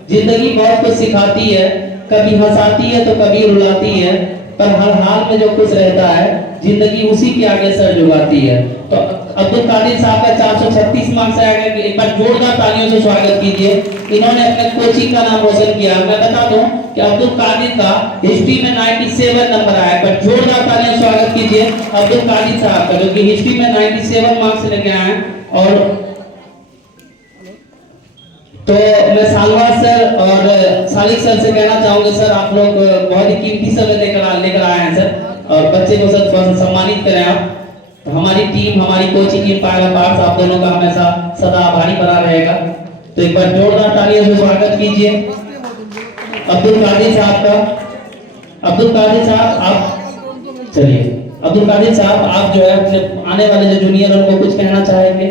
जिंदगी बहुत कुछ सिखाती है, कभी हंसाती है तो कभी रुलाती है, पर हर हाल में जो कुछ रहता है जिंदगी उसी के आगे सर झुकाती है। तो अब्दुल कादिर साहब का 436 मार्क्स आया। एक बार जोरदार तालियों से स्वागत कीजिए। इन्होंने अपने कोचिंग का नाम रोशन किया। मैं बता दूं कि अब्दुल कादिर का हिस्ट्री में 97 नंबर आया। पर जोरदार तालियों से स्वागत कीजिए अब्दुल कादिर साहब का, जो कि हिस्ट्री में 97 मार्क्स लेके आए हैं। और तो मैं सालवार सर और सालिक सर से कहना चाहूंगा, सर आप लोग बहुत ही कीमती समय लेकर आए हैं सर, और बच्चे को सर सम्मानित करें आप। तो हमारी टीम, हमारी कोचिंग टीम पायलट पार्ट्स आप दोनों का हमेशा सदा आभारी बना रहेगा। तो एक बार जोरदार तालियों से स्वागत कीजिए अब्दुल कादिर साहब का। अब्दुल कादिर साहब आप चलिए। अब्दुल कादिर साहब आप जो है अपने आने वाले जो जूनियर उनको कुछ कहना चाहेंगे?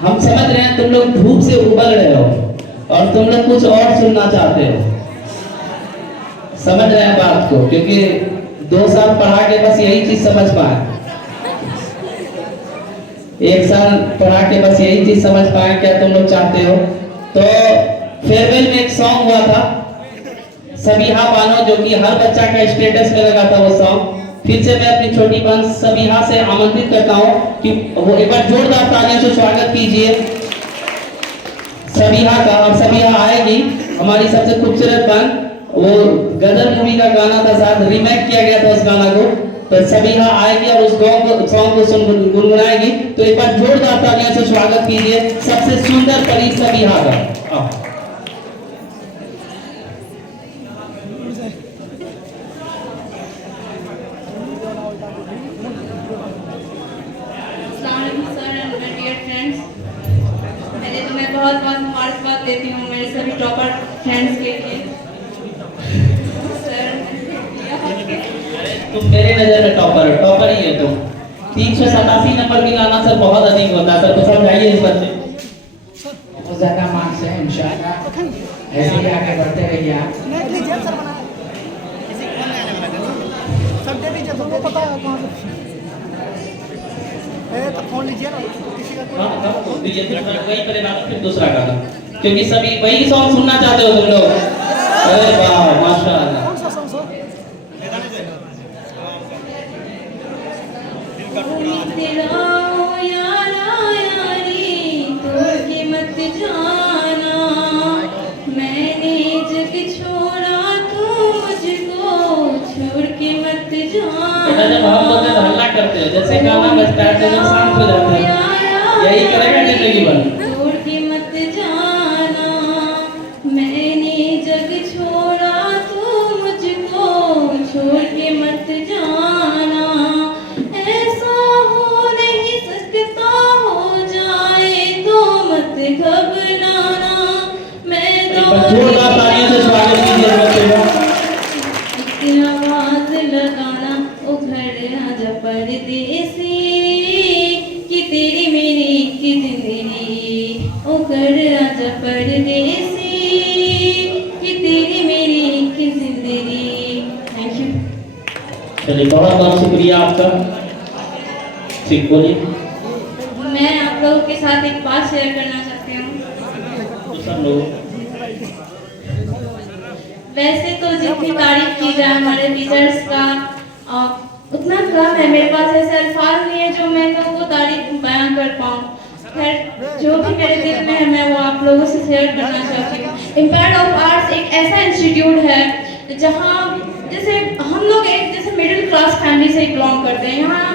हम समझ रहे हैं तुम लोग धूप से उबल रहे हो और तुम लोग कुछ और सुनना चाहते हो, समझ रहे हैं बात को, क्योंकि 2 साल पढ़ा के बस यही चीज समझ पाए, 1 साल पढ़ा के बस यही चीज समझ पाए क्या तुम लोग चाहते हो। तो फेयरवेल में एक सॉन्ग हुआ था सबिहा बानो, जो कि हर बच्चा का स्टेटस में लगा था वो सॉन्ग। फिर से मैं अपनी छोटी बहन सबिहा से आमंत्रित करता हूं कि वो एक बार जोरदार तालियों से स्वागत कीजिए सबिहा का। और सबिहा आएगी, हमारी सबसे खूबसूरत बहन, वो गदर मूवी का गाना था, साथ रीमेक किया गया था उस गाना को। तो सबिहा आएगी और उस सॉन्ग को गुनगुनाएगी। तो एक बार जोरदार तालियों से स्वागत कीजिए सबसे सुंदर परी सबिहा का। बहुत बहुत मुबारकबाद देती हूँ मेरे सभी टॉपर फ्रेंड्स के लिए। सर तुम मेरे नजर में टॉपर ही है तुम। 387 नंबर भी लाना सर बहुत अधिक होता है सर, तो समझाइए इस बच्चे। बहुत ज्यादा मार्क्स है इंशाल्लाह, ऐसे ही आगे बढ़ते रहिए आप। फोन लीजिए ना किसी का। हाँ, दीजिए वही पहले गाना फिर दूसरा गाना, क्योंकि सभी वही सॉन्ग सुनना चाहते हो तुम लोग। अरे वाह माशाल्लाह। कौन सा सॉन्ग सर? मत जाना, मैंने जग छोड़ा तो मुझको छोड़ के मत जाना। बेटा जब हम बोलते हैं तो हल्ला करते हो, जैसे गाना बजता है तो लोग शांत हो जाते हैं। यही करेगा जिंदगी भर। छोड़ के मत जाना, मैंने जग छोड़ा तो मुझको छोड़ के मत जाना। ऐसा हो नहीं सकता, हो जाए तो मत घबराना। मैं जोरदार तालियों से स्वागत कीजिए बच्चे का। आवाज लगाना ओ घर आजा परदेसी, कि तेरी मेरी की जिंदगी। ओ घर आजा परदेसी, कि तेरी मेरी की जिंदगी। Thank you. चलिए बहुत बहुत शुक्रिया आपका। ठीक बोलिए। मैं आप लोगों के साथ एक बात शेयर करना चाहती हूँ। तो सब लोग वैसे तो जितनी तारीफ की जाए हमारे टीचर्स का उतना कम है। मेरे पास ऐसे अल्फाज नहीं है जो मैं तो वो तारीफ बयान कर पाऊँ। खैर जो भी मेरे दिल में है मैं वो आप लोगों से शेयर करना चाहती हूँ। इम्पैक्ट ऑफ आर्ट्स एक ऐसा इंस्टीट्यूट है जहाँ जैसे हम लोग एक जैसे मिडिल क्लास फैमिली से बिलोंग करते हैं। यहाँ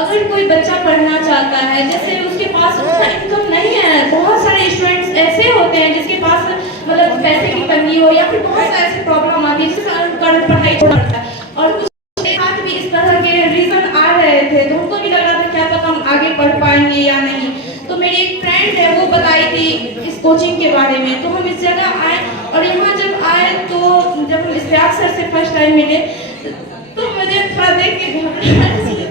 अगर कोई बच्चा पढ़ना चाहता है, जैसे उसके पास उतना इनकम नहीं है, बहुत सारे स्टूडेंट्स ऐसे होते हैं जिसके पास मतलब पैसे की तंगी हो या फिर बहुत सारी ऐसी प्रॉब्लम आती है जिससे कारण पढ़ाई छोड़ना पड़ता है। और उसके साथ भी इस तरह के रीजन आ रहे थे तो हमको भी लग रहा था क्या पता हम आगे पढ़ पाएंगे या नहीं। तो मेरी एक फ्रेंड है वो बताई थी इस कोचिंग के बारे में, तो हम इस जगह आए और यहाँ जब आए तो जब हम इस्तियाक सर से फर्स्ट टाइम मिले तो मुझे थोड़ा देख के घबराहट हुई,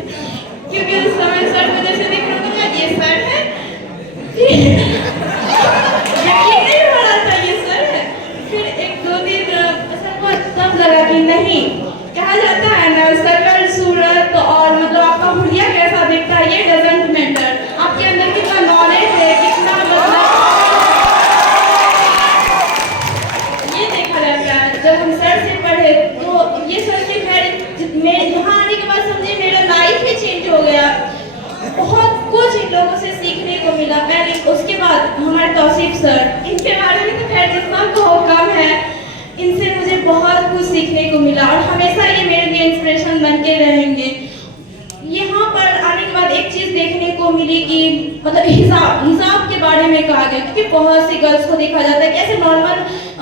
क्योंकि उस समय सर मुझे से देख रहा था ये सर है, यकीन नहीं हो रहा था ये सर है। फिर एक दो दिन सर को तब लगा कि नहीं, कहा जाता है ना शक्ल सूरत और मतलब आपका हुलिया कैसा दिखता है ये डजंट मैटर, आपके अंदर कितना नॉलेज है, कितना मतलब ये देखा जाता है। जब हम सर से पढ़े तो ये सर के खैर मैं यहाँ आने के बाद समझे मेरा लाइफ ही चेंज हो गया। बहुत कुछ इन लोगों से सीखने को मिला। पहले उसके बाद हमारे तौसीफ सर, इनके बारे में तो खैर जितना कहो कम है, इनसे मुझे बहुत कुछ सीखने को मिला और हमेशा ये मेरे लिए इंस्पिरेशन बन के रहेंगे। यहाँ पर आने के बाद एक चीज देखने को मिली कि मतलब हिजाब के बारे में कहा गया, क्योंकि बहुत सी गर्ल्स को देखा जाता है कैसे नॉर्मल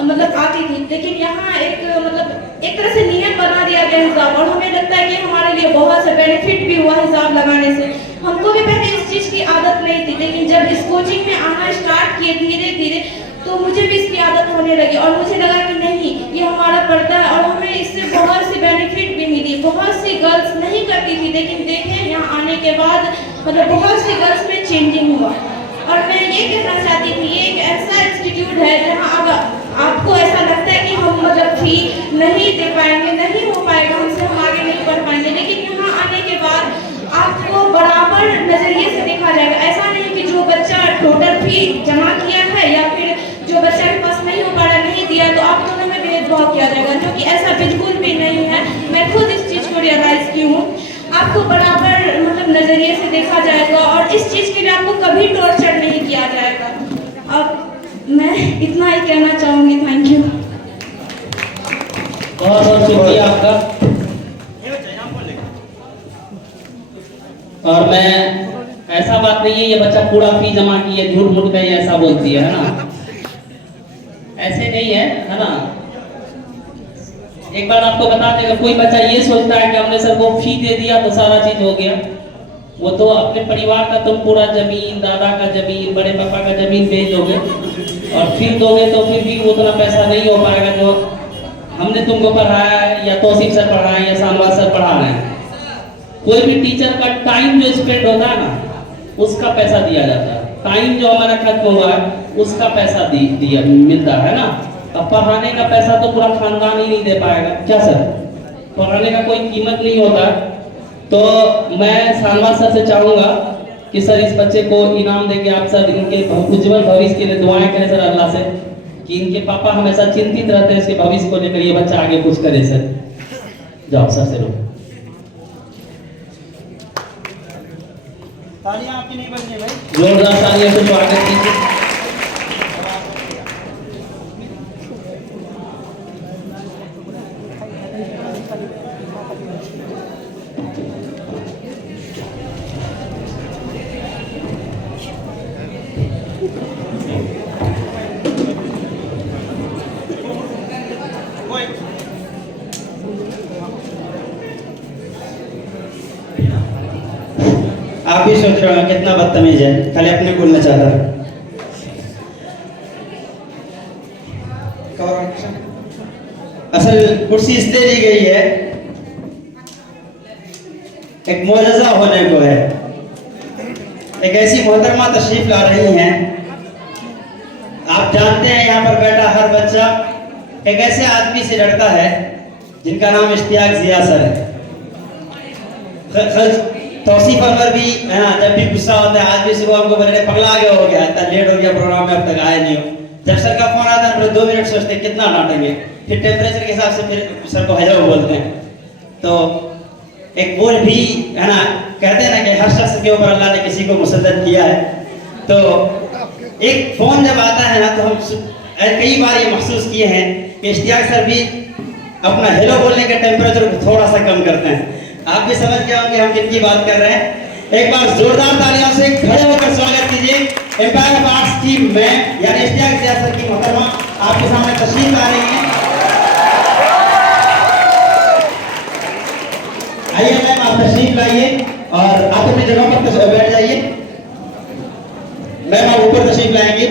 मतलब आती थी, लेकिन यहाँ एक मतलब एक तरह से नियम बना दिया गया हिजाब, और हमें लगता है कि हमारे लिए बहुत से बेनिफिट भी हुआ हिजाब लगाने से। हमको भी पहले इस चीज की आदत नहीं थी, लेकिन जब इस कोचिंग में आना स्टार्ट किए धीरे धीरे तो मुझे भी इसकी आदत होने लगी और मुझे लगा कि नहीं ये हमारा पर्दा है और हमें इससे बहुत सी बेनिफिट भी मिली। बहुत सी गर्ल्स नहीं करती थी, लेकिन देखें यहाँ आने के बाद मतलब बहुत सी गर्ल्स में चेंजिंग हुआ। और मैं ये कहना चाहती थी ये एक ऐसा इंस्टीट्यूट है जहाँ अब आपको ऐसा लगता है कि हम मतलब फी नहीं दे पाएंगे, नहीं हो पाएगा हमसे, हम आगे नहीं बढ़ पाएंगे, लेकिन यहाँ आने के बाद आपको बराबर नजरिए से देखा जाएगा। ऐसा नहीं कि जो बच्चा टोटल फी जमा किया है या फिर जो बच्चा के पास नहीं हो पा रहा नहीं दिया तो आप दोनों में भेदभाव किया जाएगा, जो कि ऐसा बिल्कुल भी नहीं है। मैं खुद इस चीज को रियलाइज की हूँ। आपको बराबर मतलब नजरिए से देखा जाएगा और इस चीज के लिए आपको कभी टॉर्चर नहीं किया जाएगा। अब मैं इतना ही कहना चाहूंगी। Thank you. बहुत बहुत शुक्रिया आपका। और मैं ऐसा बात नहीं है ये बच्चा पूरा फी जमा की है झूठ मूठ कहीं ऐसा बोलती है ना, ऐसे नहीं है ना। एक बार आपको बता देगा कोई बच्चा ये सोचता है कि हमने सर को फी दे दिया तो सारा चीज हो गया, वो तो अपने परिवार का तुम पूरा जमीन, दादा का जमीन, बड़े पापा का जमीन बेच दोगे और फिर दोगे तो फिर भी उतना पैसा नहीं हो पाएगा जो हमने तुमको पढ़ाया है या तौसीफ सर पढ़ा है या शाहनवाज सर पढ़ा रहे हैं। कोई भी टीचर का टाइम जो स्पेंड होता है ना, उसका पैसा दिया जाता है। टाइम जो हमारा खत्म हुआ है उसका पैसा दिया मिलता है ना। अब पढ़ाने का पैसा तो पूरा खानदान ही नहीं दे पाएगा क्या सर? पढ़ाने का कोई कीमत नहीं होता। तो मैं शाहनवाज सर से चाहूँगा कि सर इस बच्चे को इनाम देके आप सर इनके उज्जवल भविष्य के लिए दुआएं करें सर अल्लाह से कि इनके पापा हमेशा चिंतित रहते हैं इसके भविष्य को लेकर, ये बच्चा आगे कुछ करे सर। जाओ सर से लो। तालियां आपकी नहीं बजनी भाई, जोरदार तालियों से स्वागत कीजिए। आप भी सोच रहे हो कितना बदतमीज है, खाली अपने बोलना चाहता है। असल कुर्सी इसलिए दी गई है, एक मुआवजा होने को है। एक ऐसी मोहतरमा तशरीफ ला रही हैं, आप जानते हैं यहाँ पर बैठा हर बच्चा एक ऐसे आदमी से डरता है जिनका नाम इश्तियाक जिया सर है। तौसीफ अनवर भी है ना, जब भी गुस्सा होता है, आज भी सुबह हमको बोले पगला गया हो गया, इतना लेट हो गया प्रोग्राम में, अब तक आए नहीं हो। जब सर का फोन आता है 2 मिनट सोचते हैं कितना डांटेंगे, फिर टेम्परेचर के हिसाब से फिर सर को हेलो बोलते हैं। तो एक बोल भी है ना, कहते हैं ना कि हर शख्स के ऊपर अल्लाह ने किसी को मुसल्लत किया है। तो एक फोन जब आता है ना, तो हम कई बार ये महसूस किए हैं कि इश्तियाक सर भी अपना हेलो बोलने के टेम्परेचर को थोड़ा सा कम करते हैं। आप भी समझ गए होंगे हम किनकी बात कर रहे हैं। एक बार जोरदार तालियों से खड़े होकर स्वागत कीजिए एम्पायर ऑफ आर्ट्स की मैम यानी इश्तियाक जिया सर की मोहतरमा आपके सामने तशरीफ ला रही हैं। आइए मैम, आप तशरीफ लाइए और आप अपनी जगह पर बैठ जाइए। मैम आप ऊपर तशरीफ लाएंगे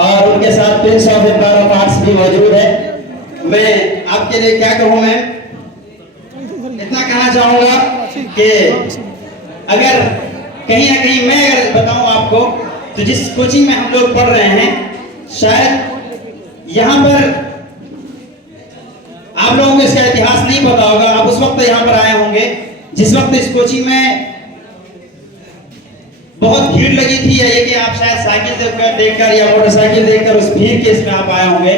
और उनके साथ prince of empire of arts भी मौजूद है। मैं आपके लिए क्या कहूँ मैम, इतना कहना चाहूंगा कि अगर कहीं ना कहीं मैं अगर बताऊं आपको, तो जिस कोचिंग में हम लोग पढ़ रहे हैं, शायद यहाँ पर आप लोगों को इसका इतिहास नहीं पता होगा। आप उस वक्त यहाँ पर आए होंगे जिस वक्त इस कोचिंग में बहुत भीड़ लगी थी, या ये कि आप शायद साइकिल देखकर या मोटरसाइकिल देखकर उस भीड़ के इसमें आप आए होंगे।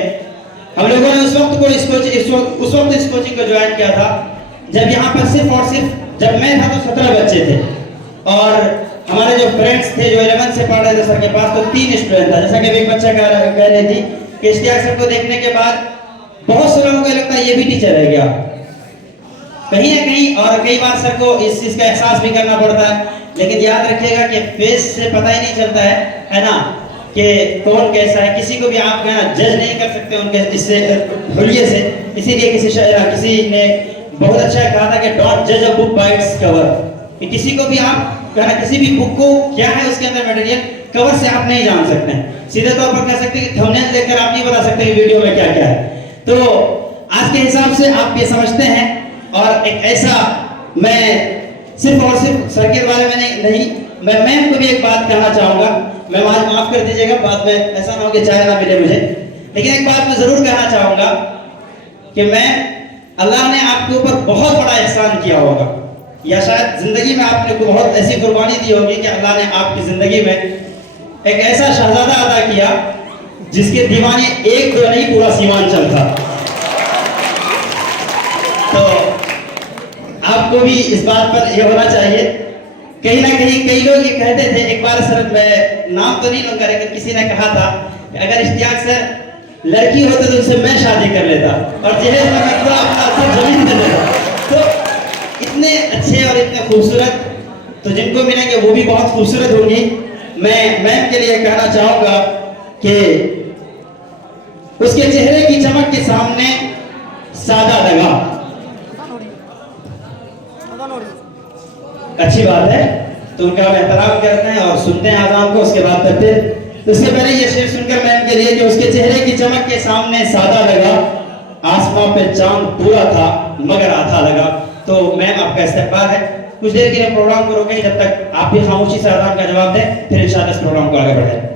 हम लोगों ने उस वक्त इस कोचिंग को ज्वाइन किया था जब यहाँ पर सिर्फ और सिर्फ जब मैं था तो 17 बच्चे थे और हमारे जो फ्रेंड्स थे जो 11 से पढ़ रहे थे सर के पास, तो 3 स्टूडेंट था। जैसा कि एक बच्चा कह रही थी कि इश्तियाक सर को देखने के बाद बहुत से लोगों को लगता है ये भी टीचर है क्या कहीं ना कहीं, और कई बार सर को इस चीज का एहसास भी करना पड़ता है। लेकिन याद रखिएगा कि फेस से पता ही नहीं चलता है ना, कि कौन कैसा है। किसी को भी आप जज नहीं कर सकते उनके इससे हुलिये से। इसीलिए किसी ने बहुत अच्छा कहा था कि डोंट जज a book by its cover, कि किसी को भी आप किसी भी बुक को क्या है उसके अंदर मटेरियल, कवर से आप नहीं जान सकते हैं। सीधे तौर पर कह सकते हैं कि थंबनेल देखकर आप नहीं बता सकते कि वीडियो में क्या क्या है। तो आज के हिसाब से आप ये समझते हैं, और एक ऐसा मैं सिर्फ और सिर्फ सर के बारे में नहीं, मैं मैम को भी एक बात कहना चाहूंगा। मैं आज माफ कर दीजिएगा, बाद में ऐसा ना हो कि चाय ना मिले मुझे, लेकिन एक बात मैं जरूर कहना चाहूंगा कि मैं अल्लाह ने आपके ऊपर बहुत बड़ा एहसान किया होगा, या शायद जिंदगी में आपने को बहुत ऐसी कुर्बानी दी होगी कि अल्लाह ने आपकी जिंदगी में एक ऐसा शहजादा अदा किया जिसके दीवाने 1-2 नहीं पूरा सीमांचल था। तो आपको भी इस बात पर यह होना चाहिए। कहीं ना कहीं कई लोग ये कहते थे, एक बार सर मैं नाम तो नहीं लूंगा, लेकिन किसी ने कहा था कि अगर इश्तियाक सर लड़की होते तो उनसे मैं शादी कर लेता और जहेज में पूरा अपना जमीन दे देता। तो इतने अच्छे और इतने खूबसूरत, तो जिनको मिलेंगे वो भी बहुत खूबसूरत होंगी। मैं मैम के लिए कहना चाहूंगा कि उसके चेहरे की चमक के सामने सादा दगा, अच्छी बात है। तो उनका हम एहतराम करते हैं और सुनते हैं आज़ान को, उसके बाद करते हैं। तो इससे पहले ये शेर सुनकर मैम के लिए कि उसके चेहरे की चमक के सामने सादा लगा, आसमां पे चांद पूरा था मगर आधा लगा। तो मैम आपका इस्तकबाल है। कुछ देर के लिए प्रोग्राम को रोकें जब तक आप भी खामोशी से आज़ान का जवाब दें, फिर इंशाअल्लाह इस प्रोग्राम को आगे बढ़ाएं।